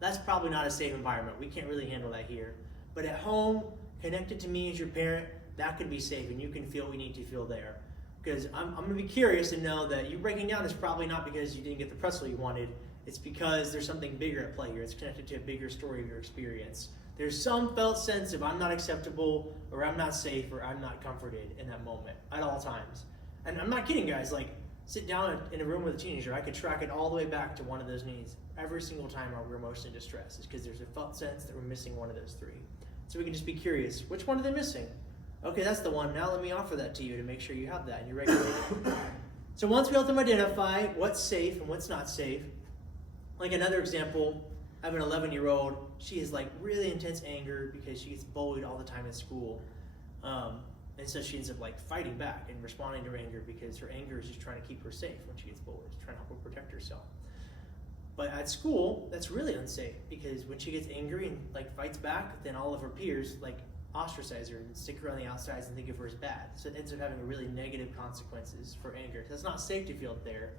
That's probably not a safe environment. We can't really handle that here. But at home, connected to me as your parent, that could be safe, and you can feel what you need to feel there. Because I'm going to be curious to know that you breaking down is probably not because you didn't get the pretzel you wanted. It's because there's something bigger at play here. It's connected to a bigger story of your experience. There's some felt sense of I'm not acceptable, or I'm not safe, or I'm not comforted in that moment at all times. And I'm not kidding, guys. Sit down in a room with a teenager. I could track it all the way back to one of those needs. Every single time we're emotionally distressed is because there's a felt sense that we're missing one of those three. So we can just be curious. Which one are they missing? Okay, that's the one. Now let me offer that to you to make sure you have that and you regulate it. So once we help them identify what's safe and what's not safe, another example, I have an 11-year-old. She has really intense anger because she gets bullied all the time at school. And so she ends up fighting back and responding to her anger because her anger is just trying to keep her safe when she gets bullied, trying to help her protect herself. But at school, that's really unsafe because when she gets angry and fights back, then all of her peers ostracize her and stick her on the outsides and think of her as bad. So it ends up having really negative consequences for anger. It's not safe to feel it there.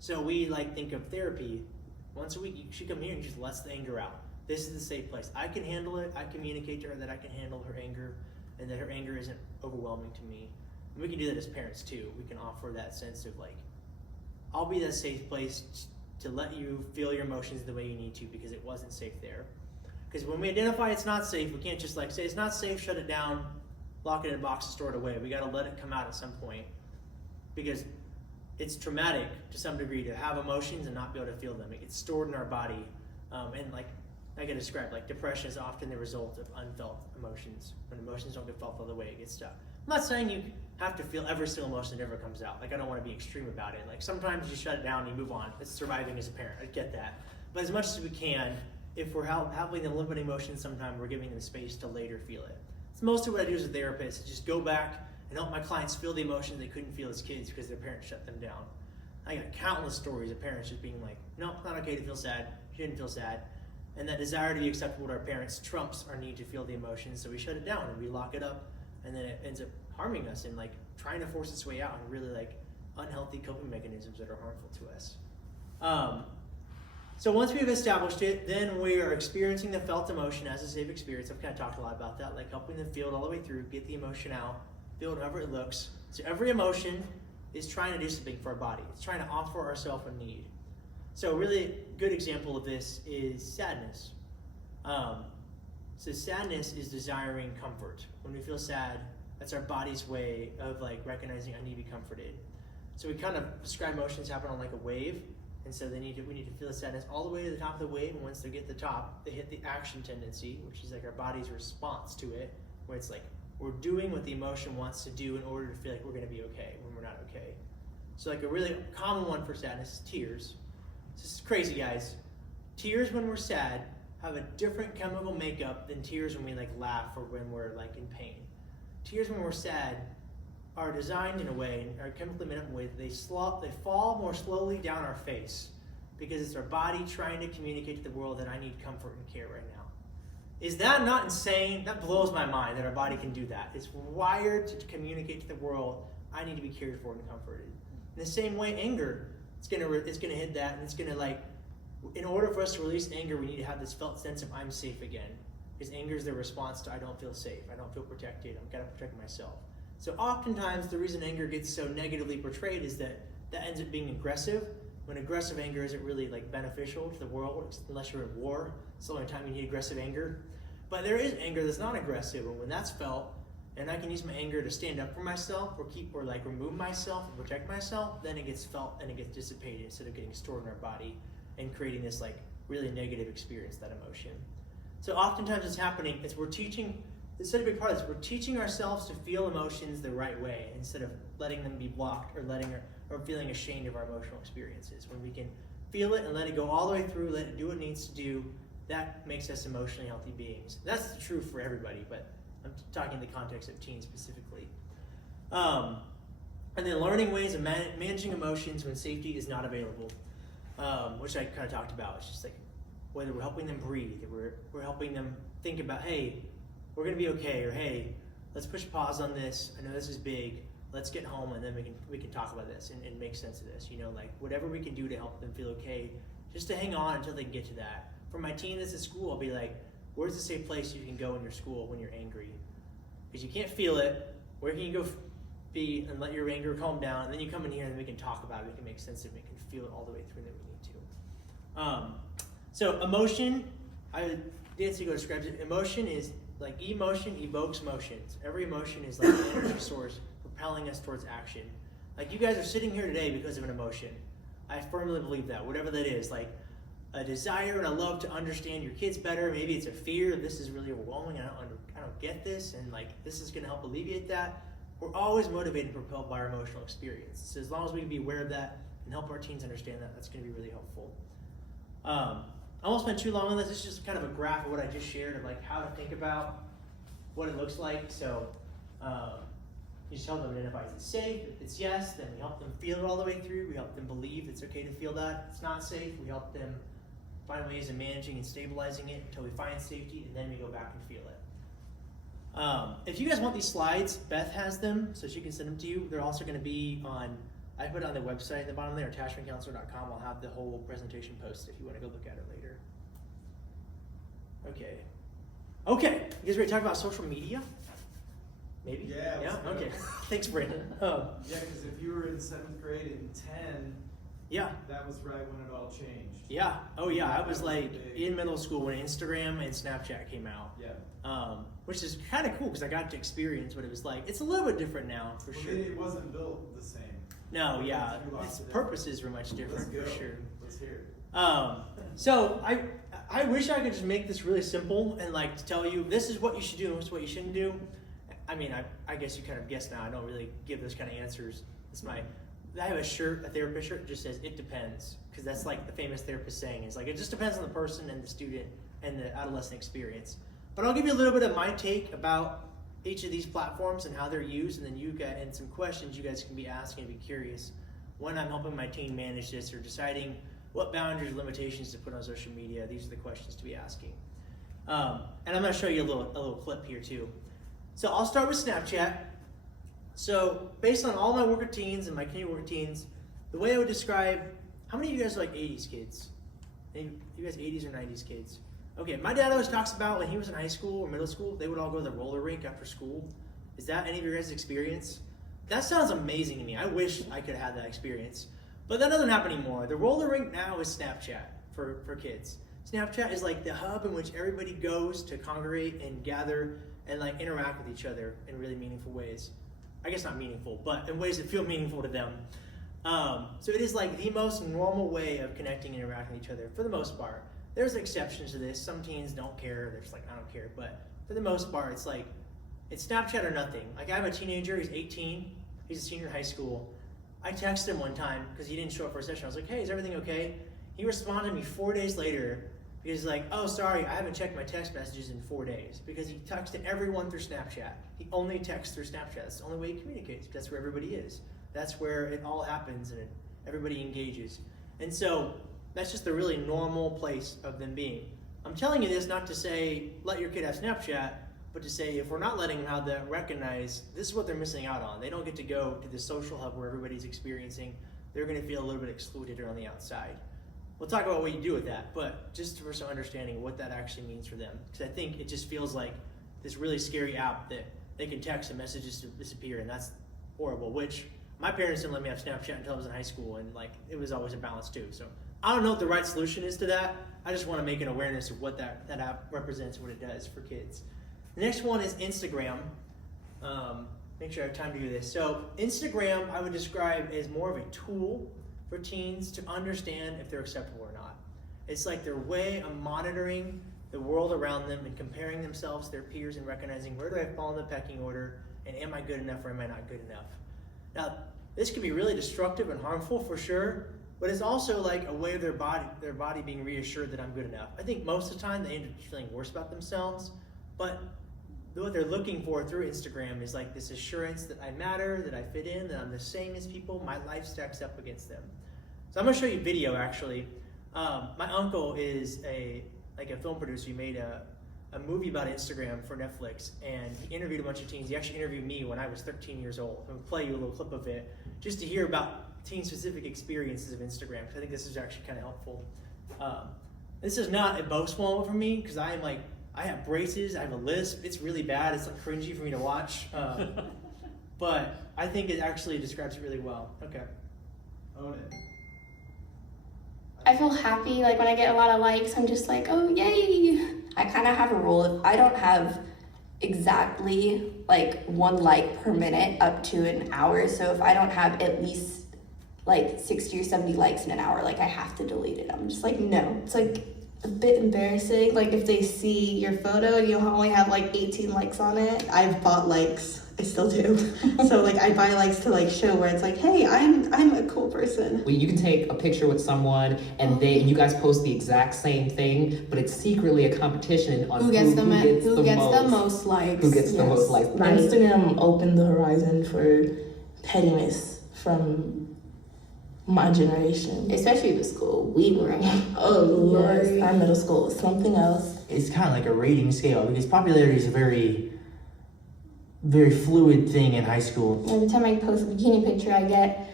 So we think of therapy. Once a week, she come here and just lets the anger out. This is the safe place. I can handle it. I communicate to her that I can handle her anger and that her anger isn't overwhelming to me. And we can do that as parents too. We can offer that sense of I'll be that safe place to let you feel your emotions the way you need to because it wasn't safe there. Because when we identify it's not safe, we can't just say it's not safe, shut it down, lock it in a box and store it away. We got to let it come out at some point because it's traumatic to some degree to have emotions and not be able to feel them. It gets stored in our body. And I can describe, depression is often the result of unfelt emotions. When emotions don't get felt all the way, it gets stuck. I'm not saying you have to feel every single emotion that ever comes out. I don't want to be extreme about it. Sometimes you shut it down and you move on. It's surviving as a parent. I get that. But as much as we can, if we're helping them limit emotions sometime, we're giving them space to later feel it. It's mostly what I do as a therapist, is just go back and help my clients feel the emotions they couldn't feel as kids because their parents shut them down. I got countless stories of parents just being no, it's not okay to feel sad. She didn't feel sad. And that desire to be acceptable to our parents trumps our need to feel the emotions, so we shut it down and we lock it up, and then it ends up harming us and trying to force its way out in really unhealthy coping mechanisms that are harmful to us. So once we've established it, then we are experiencing the felt emotion as a safe experience. I've kind of talked a lot about that, helping them feel it all the way through, get the emotion out, feel it however it looks. So every emotion is trying to do something for our body. It's trying to offer ourselves a need. So a really good example of this is sadness. So sadness is desiring comfort. When we feel sad, that's our body's way of recognizing I need to be comforted. So we kind of describe emotions happen on a wave. And so we need to feel the sadness all the way to the top of the wave, and once they get to the top, they hit the action tendency, which is our body's response to it, where it's we're doing what the emotion wants to do in order to feel like we're going to be okay when we're not okay. So a really common one for sadness is tears. This is crazy, guys. Tears when we're sad have a different chemical makeup than tears when we laugh or when we're in pain. tears when we're sad are designed in a way, are chemically made up in a way that they fall more slowly down our face because it's our body trying to communicate to the world that I need comfort and care right now. Is that not insane? That blows my mind that our body can do that. It's wired to communicate to the world, I need to be cared for and comforted. In the same way, anger, it's gonna hit that, and it's gonna in order for us to release anger, we need to have this felt sense of I'm safe again. Because anger is the response to I don't feel safe, I don't feel protected, I've got to protect myself. So oftentimes the reason anger gets so negatively portrayed is that ends up being aggressive, when aggressive anger isn't really beneficial to the world, unless you're at war. It's the only time you need aggressive anger. But there is anger that's not aggressive, and when that's felt, and I can use my anger to stand up for myself or remove myself and protect myself, then it gets felt and it gets dissipated instead of getting stored in our body and creating this really negative experience, that emotion. So oftentimes what's happening is it's such a big part of this, we're teaching ourselves to feel emotions the right way instead of letting them be blocked or feeling ashamed of our emotional experiences. When we can feel it and let it go all the way through, let it do what it needs to do, that makes us emotionally healthy beings. That's true for everybody, but I'm talking in the context of teens specifically. And then learning ways of managing emotions when safety is not available, which I kind of talked about. It's just whether we're helping them breathe, or we're helping them think about, hey, we're going to be okay, or hey, let's push pause on this. I know this is big. Let's get home and then we can talk about this and make sense of this. Whatever we can do to help them feel okay, just to hang on until they can get to that. For my teen that's at school, I'll be like, where's a safe place you can go in your school when you're angry? Because you can't feel it. Where can you go be and let your anger calm down? And then you come in here and we can talk about it. We can make sense of it. We can feel it all the way through that we need to. So emotion, Nancy describes it. Emotion is emotion evokes motions. Every emotion is like an energy source propelling us towards action. You guys are sitting here today because of an emotion. I firmly believe that, whatever that is, a desire and a love to understand your kids better. Maybe it's a fear, this is really overwhelming, I don't get this, and this is going to help alleviate that. We're always motivated and propelled by our emotional experience. So as long as we can be aware of that and help our teens understand that, that's going to be really helpful. I won't spend too long on this. This is just kind of a graph of what I just shared of how to think about what it looks like. So you just help them identify, is it safe? If it's yes, then we help them feel it all the way through. We help them believe it's okay to feel that. If it's not safe, we help them find ways of managing and stabilizing it until we find safety, and then we go back and feel it. If you guys want these slides, Beth has them, so she can send them to you. They're also going to be I put it on the website at the bottom there, attachmentcounselor.com. I'll have the whole presentation posted if you want to go look at it later. Okay, you guys ready to talk about social media? Maybe? Yeah. Yeah? Okay. Thanks, Brandon. Yeah, because if you were in 7th grade in 10, yeah. that was right when it all changed. Yeah. Oh, yeah. I was in middle school when Instagram and Snapchat came out. Yeah. Which is kind of cool because I got to experience what it was like. It's a little bit different now, for sure. It wasn't built the same. No, yeah. Its purposes were much different, for sure. Let's hear it. So I wish I could just make this really simple and to tell you this is what you should do and this is what you shouldn't do. I mean, I guess you kind of guessed now. I don't really give those kind of answers. I have a therapist shirt that just says it depends, because that's the famous therapist saying is it just depends on the person and the student and the adolescent experience. But I'll give you a little bit of my take about each of these platforms and how they're used, and then and some questions you guys can be asking and be curious when I'm helping my teen manage this or deciding what boundaries or limitations to put on social media. These are the questions to be asking. And I'm going to show you a little clip here too. So I'll start with Snapchat. So based on all my work with teens and my community work with teens, the way I would describe, how many of you guys are 80s kids? Any, you guys 80s or 90s kids? Okay, my dad always talks about when he was in high school or middle school, they would all go to the roller rink after school. Is that any of your guys' experience? That sounds amazing to me. I wish I could have had that experience. But that doesn't happen anymore. The roller rink now is Snapchat for kids. Snapchat is the hub in which everybody goes to congregate and gather and interact with each other in really meaningful ways. I guess not meaningful, but in ways that feel meaningful to them. So it is the most normal way of connecting and interacting with each other for the most part. There's exceptions to this. Some teens don't care. They're just I don't care. But for the most part, it's Snapchat or nothing. I have a teenager. He's 18. He's a senior in high school. I texted him one time because he didn't show up for a session. I was like, hey, is everything okay? He responded to me 4 days later Because like, oh, sorry, I haven't checked my text messages in 4 days. Because he texted everyone through Snapchat. He only texts through Snapchat. That's the only way he communicates. That's where everybody is. That's where it all happens and everybody engages. And so that's just a really normal place of them being. I'm telling you this not to say let your kid have Snapchat, but to say if we're not letting them have that, recognize this is what they're missing out on. They don't get to go to the social hub where everybody's experiencing. They're going to feel a little bit excluded or on the outside. We'll talk about what you do with that, but just for some understanding of what that actually means for them. Because I think it just feels like this really scary app that they can text and messages disappear, and that's horrible, which my parents didn't let me have Snapchat until I was in high school, and like it was always a balance too. So I don't know what the right solution is to that. I just want to make an awareness of what that app represents, what it does for kids. The next one is Instagram. Make sure I have time to do this. So Instagram I would describe as more of a tool for teens to understand if they're acceptable or not. It's like their way of monitoring the world around them and comparing themselves to their peers and recognizing where do I fall in the pecking order and am I good enough or am I not good enough. Now, this can be really destructive and harmful for sure, but it's also like a way of their body being reassured that I'm good enough. I think most of the time they end up feeling worse about themselves, but what they're looking for through Instagram is like this assurance that I matter, that I fit in, that I'm the same as people, my life stacks up against them. So I'm gonna show you a video actually. My uncle is a film producer. He made a movie about Instagram for Netflix, and he interviewed a bunch of teens. He actually interviewed me when I was 13 years old. I'm gonna play you a little clip of it just to hear about teen-specific experiences of Instagram, because I think this is actually kind of helpful. This is not a boast moment for me, because I have braces, I have a lisp, it's really bad, it's like cringy for me to watch. But I think it actually describes it really well. Okay. Own it. I feel happy, like when I get a lot of likes, I'm just like, oh, yay. I kind of have a rule. If I don't have exactly like 1 like per minute up to an hour, so if I don't have at least like 60 or 70 likes in an hour, like I have to delete it. I'm just like, no. It's like a bit embarrassing, like if they see your photo and you only have like 18 likes on it. I've bought likes. I still do. So like I buy likes to like show where it's like, hey, I'm a cool person. Well, you can take a picture with someone and you guys post the exact same thing, but it's secretly a competition on who gets the most. most likes. Who gets the most likes. Instagram opened the horizon for pettiness from my generation. Especially the school we were in. Oh Lord, our middle school was something else. It's kind of like a rating scale because popularity is a very, very fluid thing in high school. Every time I post a bikini picture, I get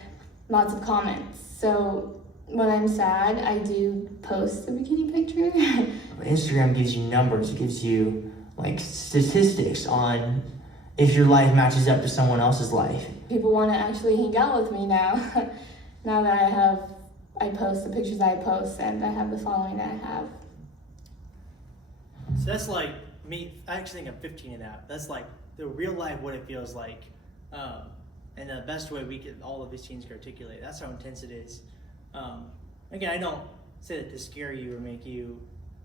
lots of comments. So when I'm sad, I do post a bikini picture. Instagram gives you numbers. It gives you like statistics on if your life matches up to someone else's life. People want to actually hang out with me now. Now that I post the pictures I post and I have the following that I have. So that's like me. I actually think I'm 15 in that. That's like the real life, what it feels like, and the best way all of these teens can articulate. That's how intense it is. Again, I don't say that to scare you or make you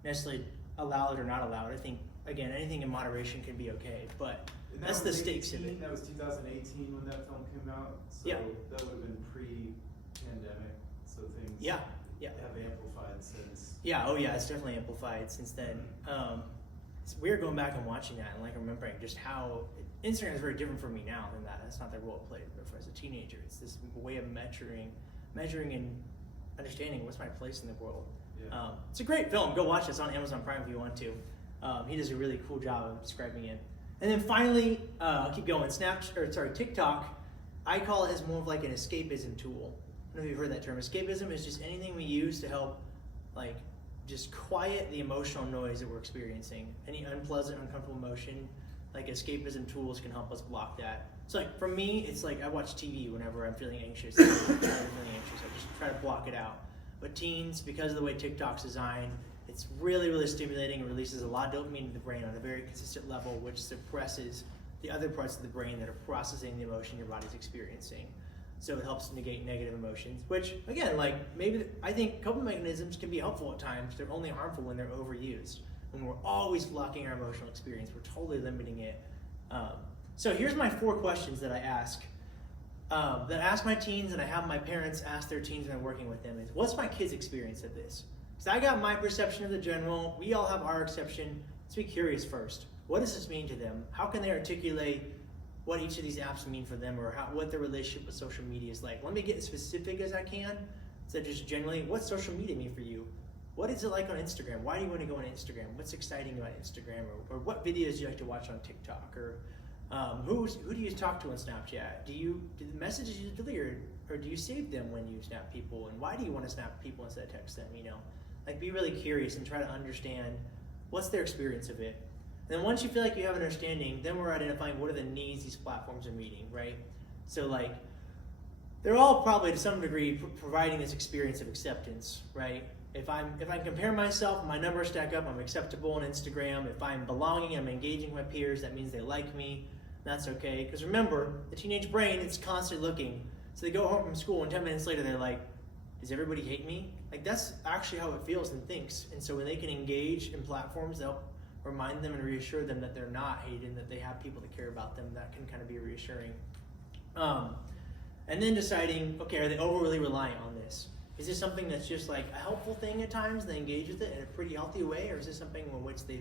necessarily allow it or not allow it. I think again, anything in moderation can be okay, but that's the stakes of it. That was 2018 when that film came out. So Yeah. that would have been pre-pandemic. So things Yeah. have amplified since. Yeah, oh yeah, it's definitely amplified since then. It's weird going back and watching that and like remembering just how Instagram is very different for me now than that. That's not the role it played, but for as a teenager, it's this way of measuring and understanding what's my place in the world. Yeah. It's a great film. Go watch it. It's on Amazon Prime if you want to. He does a really cool job of describing it. And then finally, I'll keep going. TikTok, I call it as more of like an escapism tool. I don't know if you've heard that term. Escapism is just anything we use to help like just quiet the emotional noise that we're experiencing. Any unpleasant, uncomfortable emotion, like escapism tools can help us block that. So like for me, it's like I watch TV whenever I'm feeling anxious. I just try to block it out. But teens, because of the way TikTok's designed, it's really, really stimulating. It releases a lot of dopamine to the brain on a very consistent level, which suppresses the other parts of the brain that are processing the emotion your body's experiencing. So it helps negate negative emotions, which again, like maybe I think coping mechanisms can be helpful at times. They're only harmful when they're overused. When we're always blocking our emotional experience, we're totally limiting it. So here's my 4 questions that I ask my teens, and I have my parents ask their teens when I'm working with them is, what's my kid's experience of this? So I got my perception of the general. We all have our exception. Let's be curious first. What does this mean to them? How can they articulate what each of these apps mean for them, or what their relationship with social media is like? Let me get as specific as I can. So just generally, what's social media mean for you? What is it like on Instagram? Why do you want to go on Instagram? What's exciting about Instagram? Or what videos do you like to watch on TikTok? Or who do you talk to on Snapchat? Do the messages you delete, or do you save them when you snap people? And why do you want to snap people instead of text them? Like, be really curious and try to understand what's their experience of it. And then once you feel like you have an understanding, then we're identifying what are the needs these platforms are meeting, right? So like, they're all probably to some degree providing this experience of acceptance, right? If I compare myself, my numbers stack up, I'm acceptable on Instagram. If I'm belonging, I'm engaging with my peers, that means they like me. That's okay. Because remember, the teenage brain is constantly looking. So they go home from school and 10 minutes later they're like, does everybody hate me? Like, that's actually how it feels and thinks. And so when they can engage in platforms, they'll remind them and reassure them that they're not hated and that they have people that care about them. That can kind of be reassuring. And then deciding, okay, are they overly reliant on this? Is this something that's just like a helpful thing at times, they engage with it in a pretty healthy way, or is this something in which they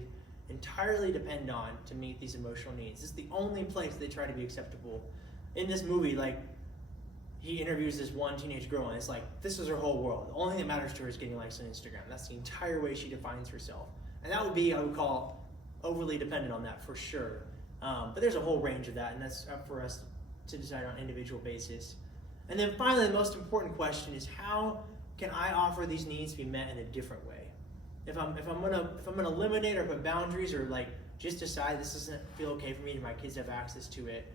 entirely depend on to meet these emotional needs? This is the only place they try to be acceptable. In this movie, like, he interviews this one teenage girl, and it's like, this is her whole world. The only thing that matters to her is getting likes on Instagram. That's the entire way she defines herself. And that would be, I would call, overly dependent on that for sure. But there's a whole range of that, and that's up for us to decide on an individual basis. And then finally, the most important question is, how can I offer these needs to be met in a different way? If I'm gonna eliminate or put boundaries, or like just decide this doesn't feel okay for me and my kids have access to it,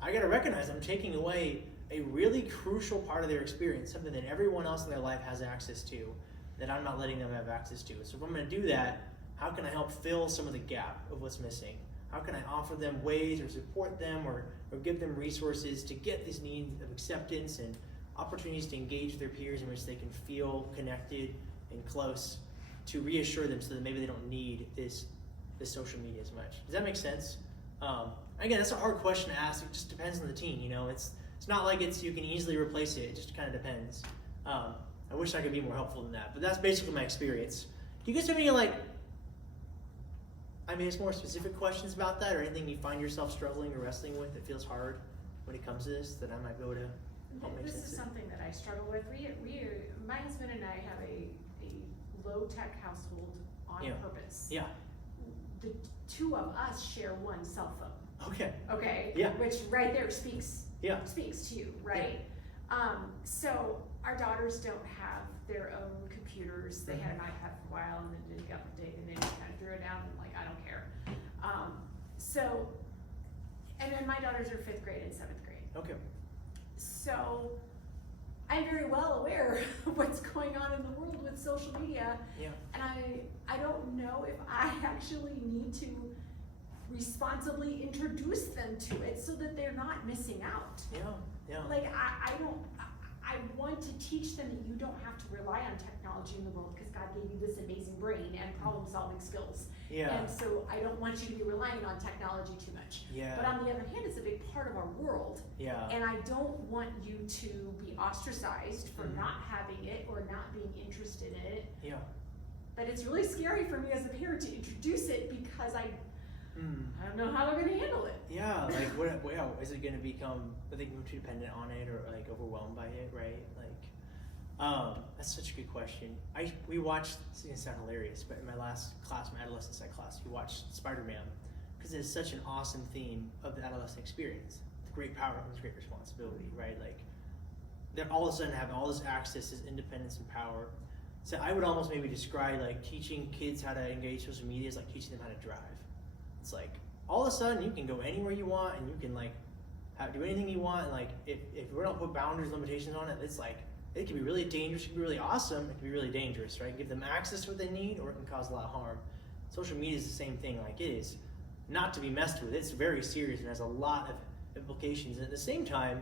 I gotta recognize I'm taking away a really crucial part of their experience, something that everyone else in their life has access to, that I'm not letting them have access to. So if I'm gonna do that, how can I help fill some of the gap of what's missing? How can I offer them ways or support them or give them resources to get these needs of acceptance and opportunities to engage with their peers in which they can feel connected and close, to reassure them so that maybe they don't need this social media as much. Does that make sense? Again, that's a hard question to ask. It just depends on the teen, It's not like you can easily replace it. It just kind of depends. I wish I could be more helpful than that, but that's basically my experience. Do you guys have any it's more specific questions about that, or anything you find yourself struggling or wrestling with that feels hard when it comes to this, that I might be able to help make sense of? This is something that I struggle with. My husband and I have a low-tech household on purpose. Yeah. The two of us share one cell phone. Okay. Yeah. Which right there speaks to you, right? Yeah. So our daughters don't have their own computers. They had an iPad for a while, and then they got the and they just kind of threw it down, and I don't care. And then my daughters are 5th grade and 7th grade. Okay. So I'm very well aware of what's going on in the world with social media. Yeah. And I don't know if I actually need to responsibly introduce them to it so that they're not missing out. Yeah. I want to teach them that you don't have to rely on technology in the world, because God gave you this amazing brain and problem solving skills. Yeah. And so I don't want you to be relying on technology too much. Yeah. But on the other hand, it's a big part of our world. Yeah. And I don't want you to be ostracized for not having it or not being interested in it. Yeah. But it's really scary for me as a parent to introduce it, because I don't know how they're going to handle it. Yeah, is it going to become, are they too dependent on it, or overwhelmed by it, right? That's such a good question. We watched, it's not hilarious, but in my last class, my adolescent psych class, we watched Spider-Man, because it's such an awesome theme of the adolescent experience. With great power comes great responsibility, right? They're all of a sudden having all this access, this independence and power. So I would almost maybe describe teaching kids how to engage social media as teaching them how to drive. It's all of a sudden you can go anywhere you want, and you can do anything you want. And if we don't put boundaries, limitations on it, it's it can be really dangerous. It can be really awesome. It can be really dangerous, right? Give them access to what they need, or it can cause a lot of harm. Social media is the same thing. It is not to be messed with. It's very serious and has a lot of implications. And at the same time,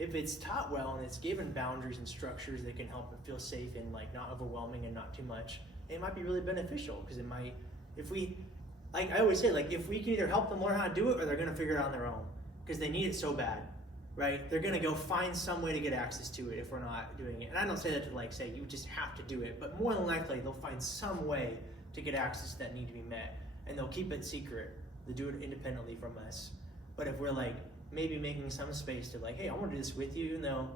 if it's taught well and it's given boundaries and structures that can help it feel safe and not overwhelming and not too much, it might be really beneficial, because it might, if we, I always say, if we can either help them learn how to do it, or they're going to figure it out on their own, because they need it so bad. right? They're gonna go find some way to get access to it if we're not doing it. And I don't say that to like say you just have to do it, but more than likely they'll find some way to get access that need to be met, and they'll keep it secret. They'll do it independently from us. But if we're like maybe making some space to like, hey, I want to do this with you, even though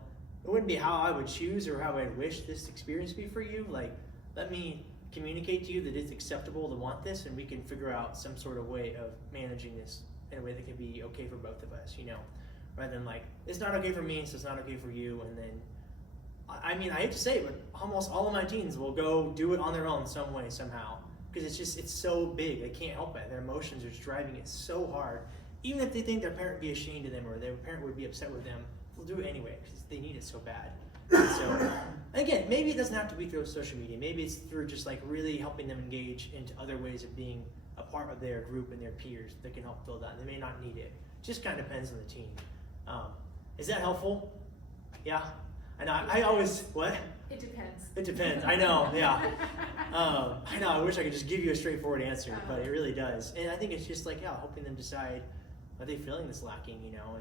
it wouldn't be how I would choose or how I'd wish this experience to be for you, like let me communicate to you that it's acceptable to want this, and we can figure out some sort of way of managing this in a way that can be okay for both of us, you know, rather than like, it's not okay for me, so it's not okay for you. And then, I mean, I hate to say it, but almost all of my teens will go do it on their own some way, somehow, because it's so big, they can't help it. Their emotions are just driving it so hard. Even if they think their parent would be ashamed of them or their parent would be upset with them, they'll do it anyway because they need it so bad. And so, again, maybe it doesn't have to be through social media. Maybe it's through just like really helping them engage into other ways of being a part of their group and their peers that can help fill that. They may not need it. Just kind of depends on the teen. Is that helpful? Yeah. And I always, what? It depends. It depends. I know. Yeah. I know. I wish I could just give you a straightforward answer, but it really does. And I think it's just like, yeah, helping them decide, are they feeling this lacking? You know,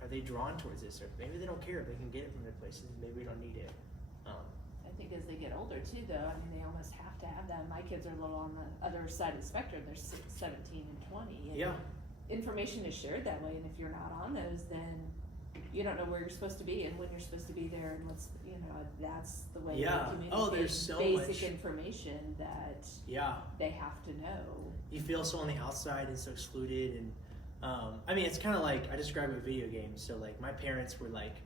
are they drawn towards this, or maybe they don't care if they can get it from other places. Maybe we don't need it. I think as they get older too, though, I mean, they almost have to have that. My kids are a little on the other side of the spectrum. They're 17 and 20. And yeah. Information is shared that way, and if you're not on those, then you don't know where you're supposed to be and when you're supposed to be there, and what's, you know, that's the way Yeah. they communicate Oh, there's so basic much information that yeah. they have to know. You feel so on the outside and so excluded, and I mean, it's kind of like I describe it with video games. So like my parents were like,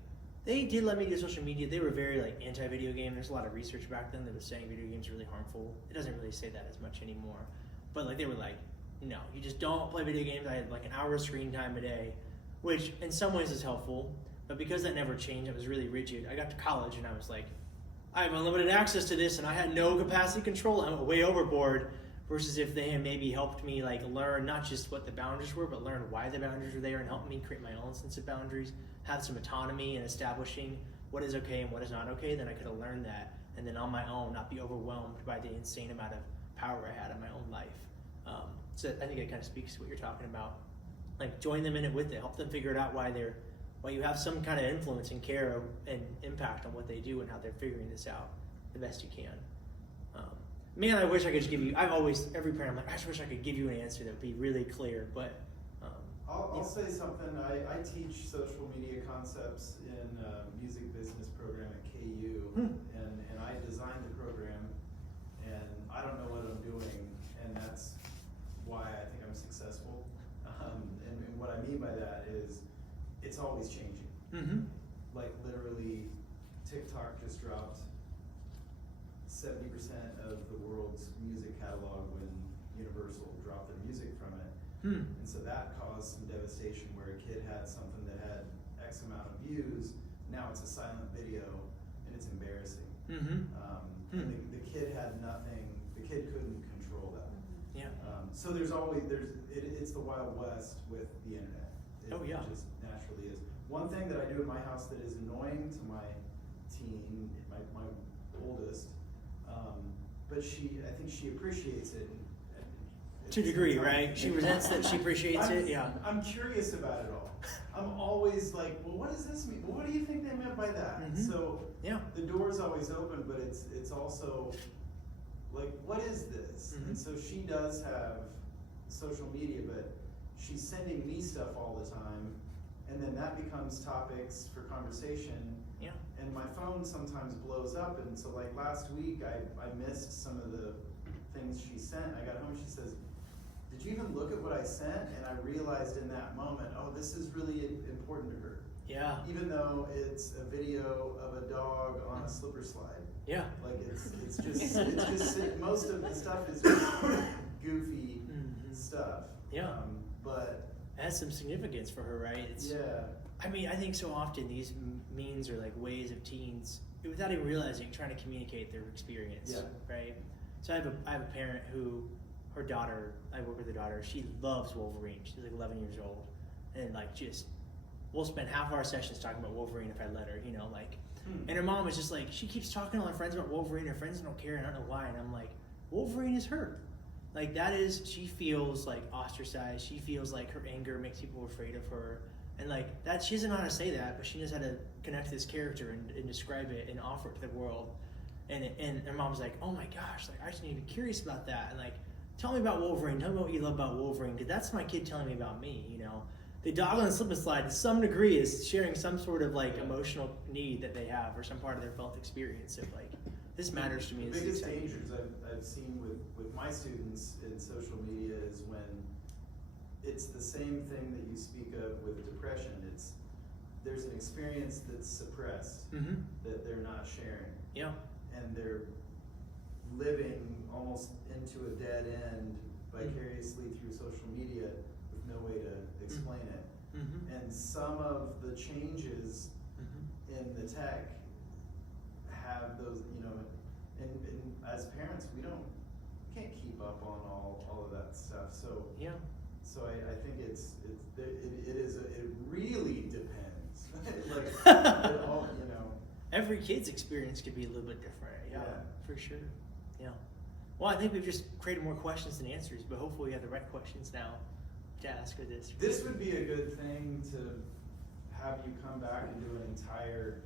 they did let me do social media. They were very like anti-video game. There's a lot of research back then that was saying video games are really harmful. It doesn't really say that as much anymore, but like they were like, no, you just don't play video games. I had like an hour of screen time a day, which in some ways is helpful, but because that never changed, I was really rigid. I got to college and I was like, I have unlimited access to this, and I had no capacity control. I'm way overboard. Versus if they had maybe helped me like learn not just what the boundaries were, but learn why the boundaries were there and help me create my own sense of boundaries, have some autonomy in establishing what is okay and what is not okay, then I could have learned that, and then on my own not be overwhelmed by the insane amount of power I had in my own life. So I think it kind of speaks to what you're talking about. Like join them in it with it, help them figure it out why you have some kind of influence and care and impact on what they do and how they're figuring this out the best you can. Man, I wish I could just give you, every parent, I'm like, I just wish I could give you an answer that would be really clear, but. I'll say something. I teach social media concepts in a music business program at KU, and I designed the program, and I don't know what I'm doing, and that's why I think I'm successful. And what I mean by that is, it's always changing. Mm-hmm. Like literally, TikTok just dropped 70% of the world's music catalog when Universal dropped their music from it. And so that caused some devastation where a kid had something that had X amount of views, now it's a silent video, and it's embarrassing. The kid had nothing, the kid couldn't control that. Yeah. So it's the Wild West with the internet. It just naturally is. One thing that I do in my house that is annoying to my teen, my oldest, but I think she appreciates it. To a degree, right? She resents that she appreciates it, yeah. I'm curious about it all. I'm always like, well, what does this mean? Well, what do you think they meant by that? So the door's always open, but it's also like, what is this? And so she does have social media, but she's sending me stuff all the time, and then that becomes topics for conversation. Yeah. And my phone sometimes blows up, and so like last week I missed some of the things she sent. I got home, she says, did you even look at what I sent? And I realized in that moment, oh, this is really important to her. Yeah. Even though it's a video of a dog on a slipper slide. Yeah. Like it's just most of the stuff is just goofy stuff. Yeah. But it has some significance for her, right? I mean, I think so often these means are like ways of teens, without even realizing, trying to communicate their experience, right? So I have a parent who, her daughter, I work with her daughter, she loves Wolverine. She's like 11 years old. And like we'll spend half our sessions talking about Wolverine if I let her, you know, like. And her mom was just like, she keeps talking to all her friends about Wolverine, her friends don't care, and I don't know why. And I'm like, Wolverine is her. Like she feels like ostracized. She feels like her anger makes people afraid of her. And like that, she doesn't know how to say that, but she knows how to connect to this character and describe it and offer it to the world. And her mom's like, oh my gosh, like I just need to be curious about that. And like, tell me about Wolverine. Tell me what you love about Wolverine, because that's my kid telling me about me. You know, the dog on the slip and slide, to some degree, is sharing some sort of like emotional need that they have or some part of their felt experience of like, this matters to me. The This is biggest exciting. dangers I've seen with my students in social media is when it's the same thing that you speak of with depression. There's an experience that's suppressed that they're not sharing. Yeah. And they're living almost into a dead end vicariously through social media with no way to explain it. And some of the changes in the tech have those, you know, and as parents, we can't keep up on all of that stuff. So Yeah. so I think it really depends. Like it all, you know. Every kid's experience could be a little bit different. Yeah, Yeah. for sure. Yeah. Well, I think we've just created more questions than answers, but hopefully we have the right questions now to ask for this. This would be a good thing to have you come back and do an entire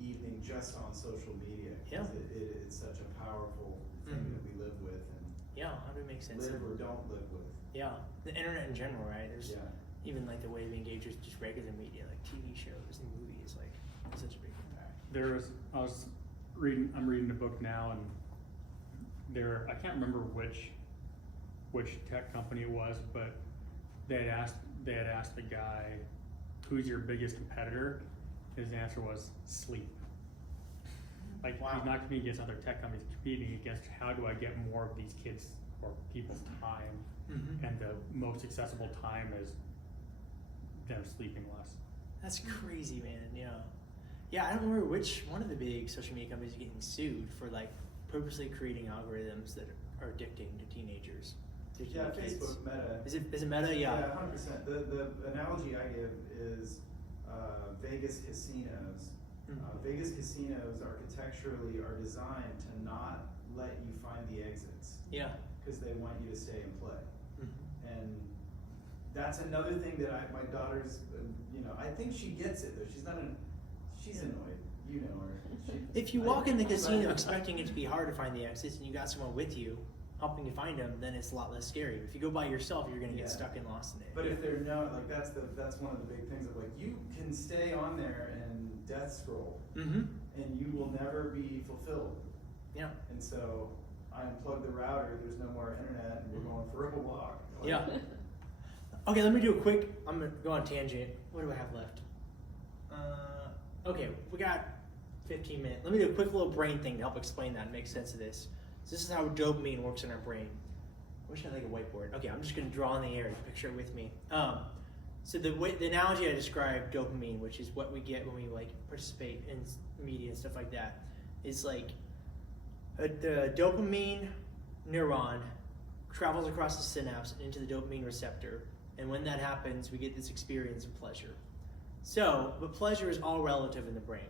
evening just on social media. Yeah. It's such a powerful thing that we live with and Yeah, how do we make sense live of or don't live with. Yeah, the internet in general, right? There's Yeah. even like the way we engage with just regular media, like TV shows and movies, like such a big impact. I'm reading a book now, and I can't remember which tech company it was, but they had asked the guy, who's your biggest competitor? His answer was sleep. Like, Wow. he's not competing against other tech companies, he's competing against how do I get more of these kids or people's time, and the most accessible time is them sleeping less. That's crazy, man. Yeah. Yeah, I don't remember which one of the big social media companies is getting sued for like purposely creating algorithms that are addicting to teenagers. To Yeah, kids. Facebook, Meta. Is it Meta? Yeah. Yeah, 100%. The analogy I give is Vegas casinos. Vegas casinos architecturally are designed to not let you find the exits. Yeah. Because they want you to stay and play. And that's another thing that my daughter's, I think she gets it though. She's annoyed. You know her. If you walk in the casino expecting it to be hard to find the exits and you got someone with you helping you find them, then it's a lot less scary. If you go by yourself, you're gonna get stuck and lost in it. But if they're not, like that's one of the big things of like you can stay on there and death scroll, and you will never be fulfilled. Yeah. And so I unplug the router. There's no more internet, and we're going for a walk. Like, Yeah. Okay, let me do a quick. I'm gonna go on a tangent. What do I have left? Okay, we got 15 minutes. Let me do a quick little brain thing to help explain that and make sense of this. So this is how dopamine works in our brain. I wish I had like a whiteboard. Okay, I'm just gonna draw in the air. Picture it with me. So the analogy I described, dopamine, which is what we get when we like participate in media and stuff like that, is like the dopamine neuron travels across the synapse into the dopamine receptor, and when that happens, we get this experience of pleasure. But pleasure is all relative in the brain.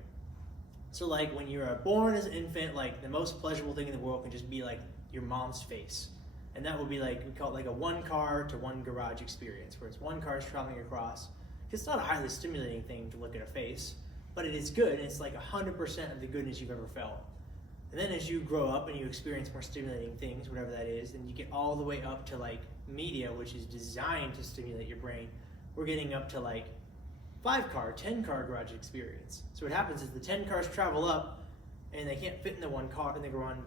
So like when you're born as an infant, like the most pleasurable thing in the world can just be like your mom's face. And that would be like, we call it like a one car to one garage experience, where it's one car is traveling across. It's not a highly stimulating thing to look at a face, but it is good, and it's like 100% of the goodness you've ever felt. And then as you grow up and you experience more stimulating things, whatever that is, then you get all the way up to like media, which is designed to stimulate your brain. We're getting up to like 5-car, 10-car garage experience. So what happens is the 10 cars travel up and they can't fit in the one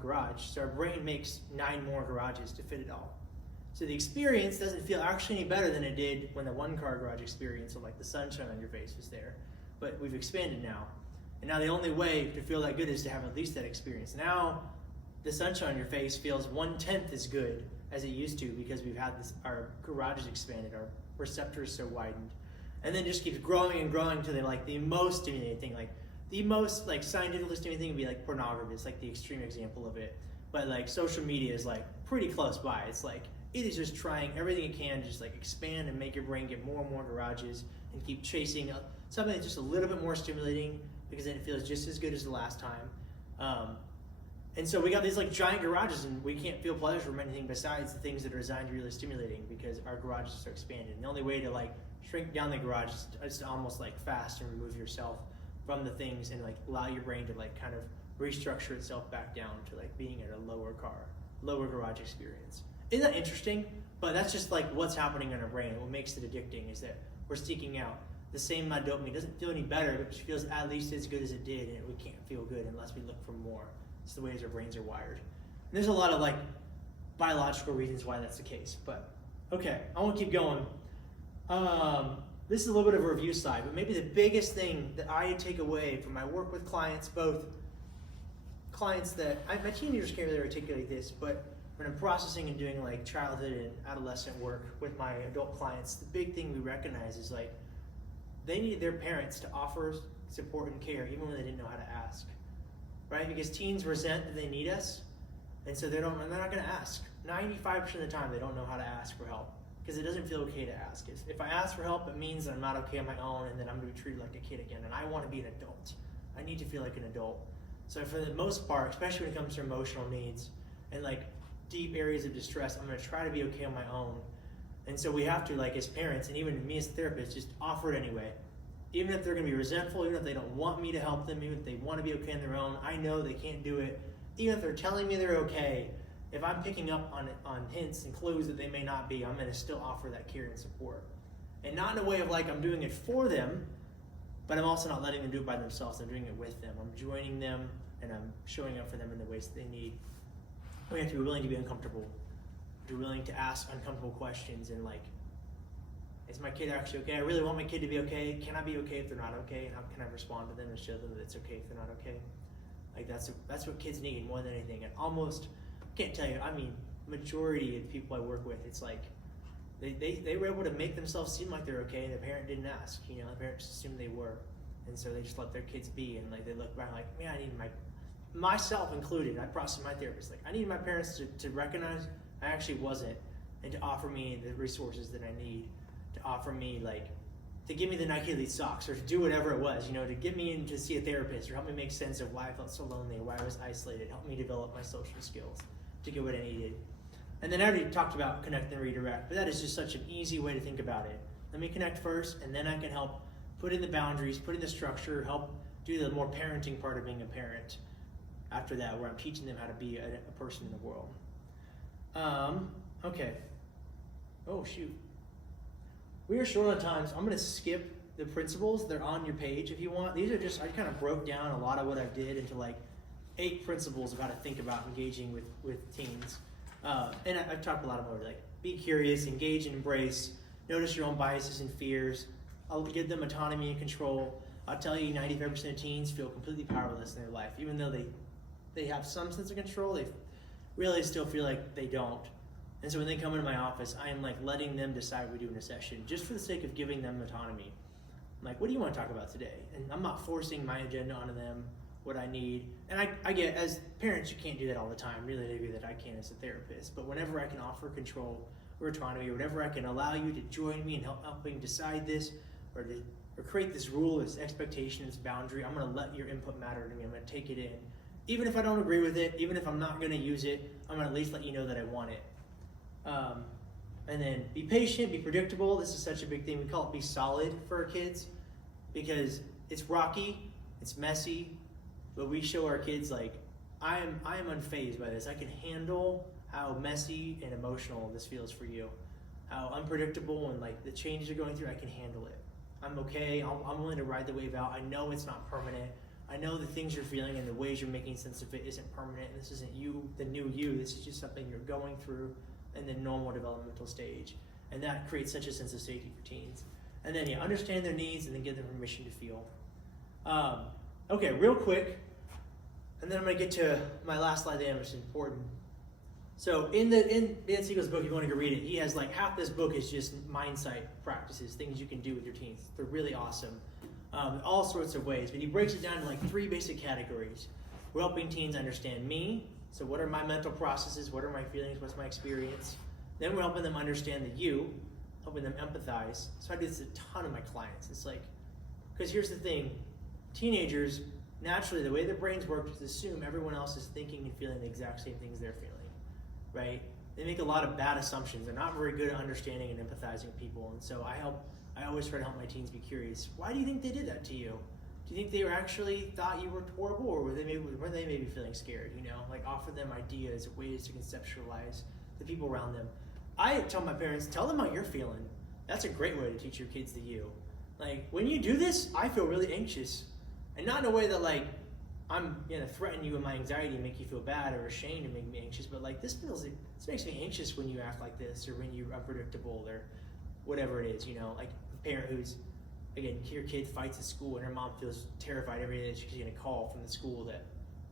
garage. So our brain makes 9 more garages to fit it all. So the experience doesn't feel actually any better than it did when the 1-car garage experience of like the sunshine on your face was there. But we've expanded now. And now the only way to feel that good is to have at least that experience. Now the sunshine on your face feels 1/10 as good as it used to, because we've had our garages expanded, our receptors so widened. And then it just keeps growing and growing to the most stimulating thing. Like the most like scientifically stimulating thing would be like pornography. It's like the extreme example of it. But like social media is like pretty close by. It's like it is just trying everything it can to just like expand and make your brain get more and more garages and keep chasing something that's just a little bit more stimulating, because then it feels just as good as the last time. And so we got these like giant garages, and we can't feel pleasure from anything besides the things that are designed to be really stimulating, because our garages are expanded. And the only way to like shrink down the garage just almost like fast and remove yourself from the things and like allow your brain to like kind of restructure itself back down to like being at a lower garage experience. Isn't that interesting? But that's just like what's happening in our brain. What makes it addicting is that we're seeking out the same amount of dopamine. It doesn't feel any better, but it feels at least as good as it did, and we can't feel good unless we look for more. It's the ways our brains are wired. And there's a lot of like biological reasons why that's the case. But okay, I won't keep going. This is a little bit of a review slide, but maybe the biggest thing that I take away from my work with clients, both clients that, my teenagers can't really articulate this, but when I'm processing and doing like childhood and adolescent work with my adult clients, the big thing we recognize is like, they need their parents to offer support and care even when they didn't know how to ask, right? Because teens resent that they need us, and so they're not gonna ask. 95% of the time they don't know how to ask for help, because it doesn't feel okay to ask. If I ask for help, it means that I'm not okay on my own, and then I'm gonna be treated like a kid again, and I wanna be an adult. I need to feel like an adult. So for the most part, especially when it comes to emotional needs and like deep areas of distress, I'm gonna try to be okay on my own. And so we have to, like as parents, and even me as a therapist, just offer it anyway. Even if they're gonna be resentful, even if they don't want me to help them, even if they wanna be okay on their own, I know they can't do it. Even if they're telling me they're okay, if I'm picking up on hints and clues that they may not be, I'm gonna still offer that care and support. And not in a way of like I'm doing it for them, but I'm also not letting them do it by themselves. I'm doing it with them. I'm joining them, and I'm showing up for them in the ways that they need. We have to be willing to be uncomfortable. Be willing to ask uncomfortable questions and like, is my kid actually okay? I really want my kid to be okay. Can I be okay if they're not okay? And how can I respond to them and show them that it's okay if they're not okay? Like that's what kids need more than anything. And almost, I can't tell you, I mean, majority of people I work with, it's like, they were able to make themselves seem like they're okay, and the parent didn't ask. You know, the parents assumed they were, and so they just let their kids be. And like they look back like, man, I need myself included. I process my therapist like I needed my parents to recognize I actually wasn't, and to offer me the resources that I need, to offer me like to give me the Nike Elite socks, or to do whatever it was, you know, to get me in to see a therapist, or help me make sense of why I felt so lonely, or why I was isolated, help me develop my social skills to get what I needed. And then I already talked about connect and redirect, but that is just such an easy way to think about it. Let me connect first, and then I can help put in the boundaries, put in the structure, help do the more parenting part of being a parent after that, where I'm teaching them how to be a person in the world. Okay. Oh, shoot. We are short on time, so I'm going to skip the principles. They're on your page if you want. These are just, I kind of broke down a lot of what I did into like 8 principles of how to think about engaging with teens. And I've talked a lot more, like be curious, engage and embrace, notice your own biases and fears. I'll give them autonomy and control. I'll tell you 95% of teens feel completely powerless in their life. Even though they have some sense of control, they really still feel like they don't. And so when they come into my office, I am like letting them decide what we do in a session, just for the sake of giving them autonomy. I'm like, what do you want to talk about today? And I'm not forcing my agenda onto them, what I need. And I get, as parents, you can't do that all the time. Really, I agree that I can as a therapist. But whenever I can offer control or autonomy, or whenever I can allow you to join me in helping decide this, or create this rule, this expectation, this boundary, I'm going to let your input matter to me. I'm going to take it in. Even if I don't agree with it, even if I'm not going to use it, I'm going to at least let you know that I want it. And then be patient, be predictable. This is such a big thing. We call it be solid for our kids, because it's rocky, it's messy, but we show our kids like, I am unfazed by this. I can handle how messy and emotional this feels for you, how unpredictable and like the changes you're going through. I can handle it. I'm okay. I'm willing to ride the wave out. I know it's not permanent. I know the things you're feeling and the ways you're making sense of it isn't permanent. And this isn't you, the new you. This is just something you're going through in the normal developmental stage. And that creates such a sense of safety for teens. And then understand their needs, and then give them permission to feel. Okay, real quick, and then I'm gonna get to my last slide there, which is important. So in Dan Siegel's book, if you want to go read it, he has like half this book is just mindset practices, things you can do with your teens. They're really awesome, all sorts of ways. But he breaks it down to like 3 basic categories. We're helping teens understand me. So what are my mental processes? What are my feelings? What's my experience? Then we're helping them understand the you, helping them empathize. So I do this a ton of my clients. It's like, because here's the thing, teenagers, naturally, the way their brains work is assume everyone else is thinking and feeling the exact same things they're feeling, right? They make a lot of bad assumptions. They're not very good at understanding and empathizing people. And so I always try to help my teens be curious. Why do you think they did that to you? Do you think they actually thought you were horrible, or were they maybe feeling scared? You know, like offer them ideas, ways to conceptualize the people around them. I tell my parents, tell them how you're feeling. That's a great way to teach your kids the you. Like, when you do this, I feel really anxious. And not in a way that, like, I'm gonna threaten you with my anxiety and make you feel bad or ashamed and make me anxious, but like, this makes me anxious when you act like this, or when you're unpredictable, or whatever it is, you know, like a parent who's, again, your kid fights at school and her mom feels terrified every day that she's gonna call from the school that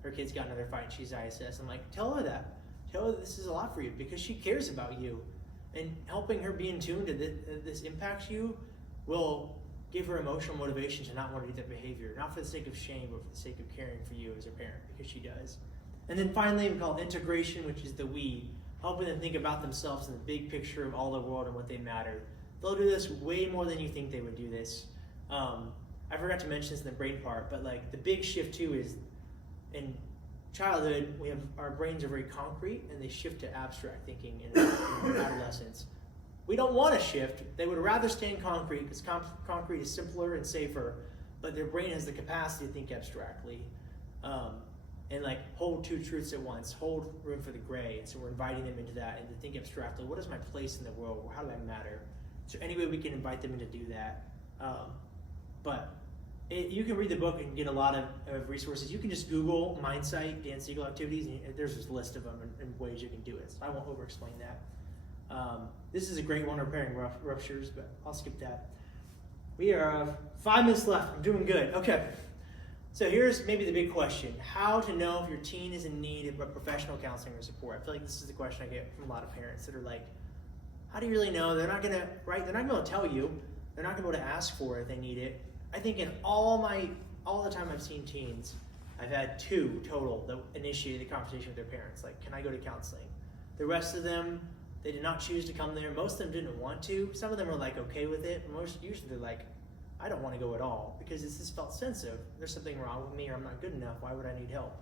her kid's got another fight and she's ISS. I'm like, tell her that. Tell her that this is a lot for you, because she cares about you. And helping her be in tune to this impacts you will give her emotional motivation to not want to do that behavior, not for the sake of shame, but for the sake of caring for you as a parent, because she does. And then finally, we call integration, which is the we, helping them think about themselves in the big picture of all the world and what they matter. They'll do this way more than you think they would do this. I forgot to mention this in the brain part, but like the big shift too is in childhood, our brains are very concrete, and they shift to abstract thinking in adolescence. We don't want to shift. They would rather stay in concrete, because concrete is simpler and safer, but their brain has the capacity to think abstractly, and like hold two truths at once, hold room for the gray. And so we're inviting them into that and to think abstractly. What is my place in the world? How do I matter? So any way we can invite them in to do that. You can read the book and get a lot of resources. You can just Google Mindsight, Dan Siegel activities, and there's just a list of them and ways you can do it. So I won't over-explain that. This is a great one, repairing ruptures, but I'll skip that. We are 5 minutes left. I'm doing good. Okay. So here's maybe the big question: how to know if your teen is in need of professional counseling or support. I feel like this is the question I get from a lot of parents that are like, how do you really know? They're not gonna tell you. They're not gonna be able to ask for it if they need it. I think in all the time I've seen teens, I've had 2 total that initiated the conversation with their parents. Like, can I go to counseling? The rest of them, they did not choose to come there. Most of them didn't want to. Some of them were like okay with it. Usually they're like, I don't want to go at all, because this has felt sensitive. There's something wrong with me, or I'm not good enough. Why would I need help?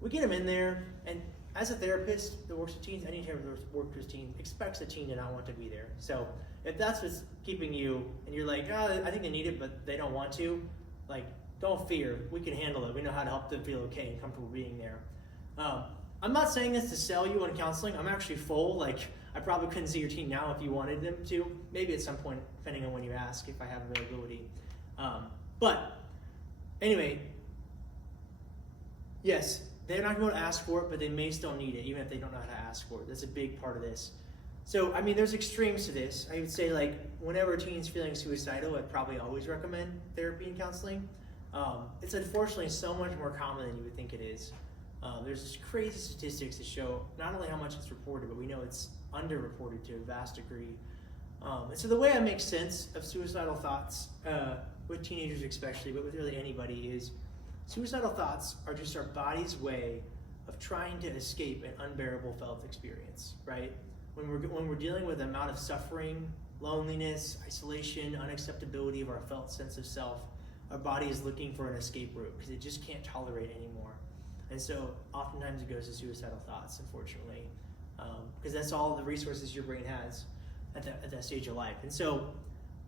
We get them in there, and as a therapist that works with teens, any therapist that works with teens expects a teen to not want to be there. So if that's what's keeping you, and you're like, oh, I think they need it, but they don't want to, like, don't fear. We can handle it. We know how to help them feel okay and comfortable being there. I'm not saying this to sell you on counseling. I'm actually full. Like, I probably couldn't see your teen now if you wanted them to. Maybe at some point, depending on when you ask, if I have availability. But anyway, yes, they're not going to ask for it, but they may still need it, even if they don't know how to ask for it. That's a big part of this. So, I mean, there's extremes to this. I would say, like, whenever a teen's feeling suicidal, I'd probably always recommend therapy and counseling. It's unfortunately so much more common than you would think it is. There's this crazy statistics that show not only how much it's reported, but we know it's underreported to a vast degree. And so the way I make sense of suicidal thoughts, with teenagers especially, but with really anybody, is suicidal thoughts are just our body's way of trying to escape an unbearable felt experience, right? When we're dealing with the amount of suffering, loneliness, isolation, unacceptability of our felt sense of self, our body is looking for an escape route because it just can't tolerate anymore. And so oftentimes it goes to suicidal thoughts, unfortunately, because that's all the resources your brain has at that stage of life. And so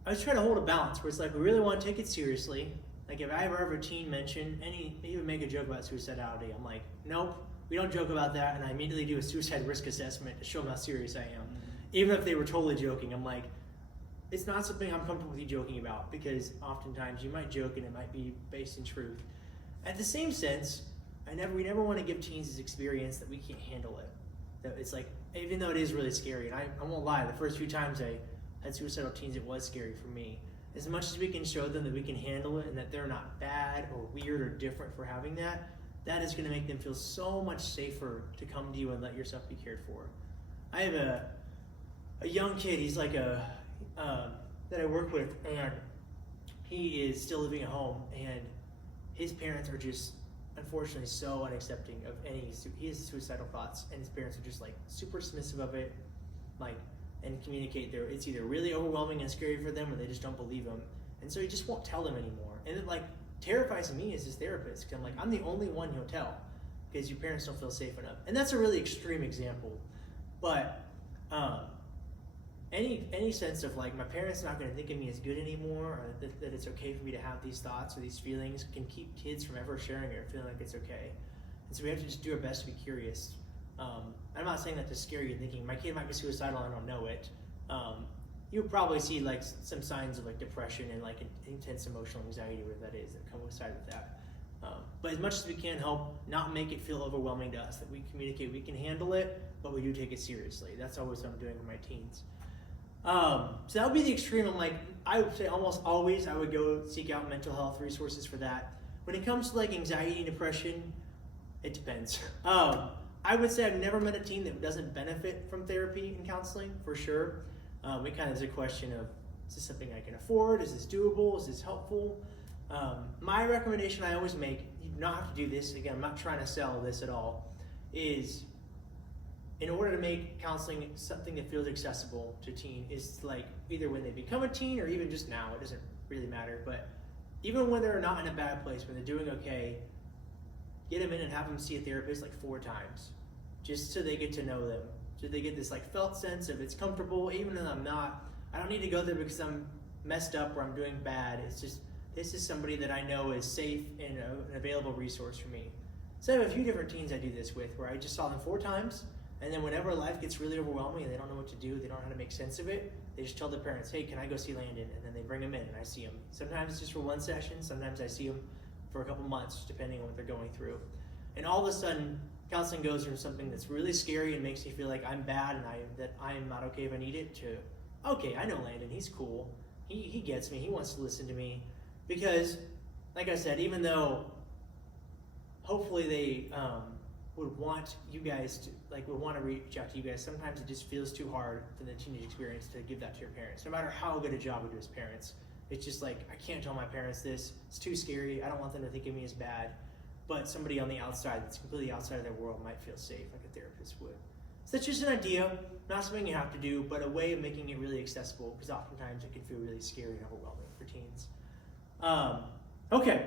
I was trying to hold a balance where it's like, we really want to take it seriously. Like, if I ever have a teen mention even make a joke about suicidality, I'm like, nope, we don't joke about that. And I immediately do a suicide risk assessment to show them how serious I am. Even if they were totally joking, I'm like, it's not something I'm comfortable with you joking about, because oftentimes you might joke and it might be based in truth. At the same sense, we never want to give teens this experience that we can't handle it. That it's like, even though it is really scary, and I won't lie, the first few times I had suicidal teens, it was scary for me. As much as we can show them that we can handle it and that they're not bad or weird or different for having that, that is going to make them feel so much safer to come to you and let yourself be cared for. I have a young kid, he's like that I work with, and he is still living at home, and his parents are just unfortunately so unaccepting of he has suicidal thoughts, and his parents are just like super dismissive of it, like, and communicate it's either really overwhelming and scary for them, or they just don't believe him, and so he just won't tell them anymore. And it like terrifies me as his therapist, because I'm like, I'm the only one he'll tell, because your parents don't feel safe enough. And that's a really extreme example, but any sense of like my parents not going to think of me as good anymore, or that it's okay for me to have these thoughts or these feelings, can keep kids from ever sharing it or feeling like it's okay. And so we have to just do our best to be curious. I'm not saying that to scare you, thinking my kid might be suicidal and I don't know it. You'll probably see like some signs of like depression and like intense emotional anxiety, whatever that is, that coincide with that. But as much as we can help not make it feel overwhelming to us, that we communicate we can handle it, but we do take it seriously. That's always what I'm doing with my teens. So that would be the extreme. I'm like, I would say almost always I would go seek out mental health resources for that. When it comes to like anxiety and depression, it depends. I would say I've never met a teen that doesn't benefit from therapy and counseling, for sure. It kind of is a question of, is this something I can afford? Is this doable? Is this helpful? My recommendation I always make, you do not have to do this, again, I'm not trying to sell this at all, is in order to make counseling something that feels accessible to a teen, is like either when they become a teen or even just now, it doesn't really matter, but even when they're not in a bad place, when they're doing okay, get them in and have them see a therapist like 4 times, just so they get to know them. So they get this like felt sense of it's comfortable, even though I'm not, I don't need to go there because I'm messed up or I'm doing bad. It's just, this is somebody that I know is safe and an available resource for me. So I have a few different teens I do this with, where I just saw them 4 times, and then whenever life gets really overwhelming and they don't know what to do, they don't know how to make sense of it, they just tell their parents, hey, can I go see Landon? And then they bring him in and I see him. Sometimes it's just for 1 session, sometimes I see him for a couple months, depending on what they're going through. And all of a sudden, counseling goes from something that's really scary and makes me feel like I'm bad and that I'm not okay if I need it, to, okay, I know Landon, he's cool. He gets me, he wants to listen to me. Because, like I said, even though hopefully they would want you guys to, would want to reach out to you guys, sometimes it just feels too hard for the teenage experience to give that to your parents. No matter how good a job we do as parents, it's just like, I can't tell my parents this, it's too scary, I don't want them to think of me as bad. But somebody on the outside that's completely outside of their world might feel safe, like a therapist would. So that's just an idea, not something you have to do, but a way of making it really accessible, because oftentimes it can feel really scary and overwhelming for teens. Okay,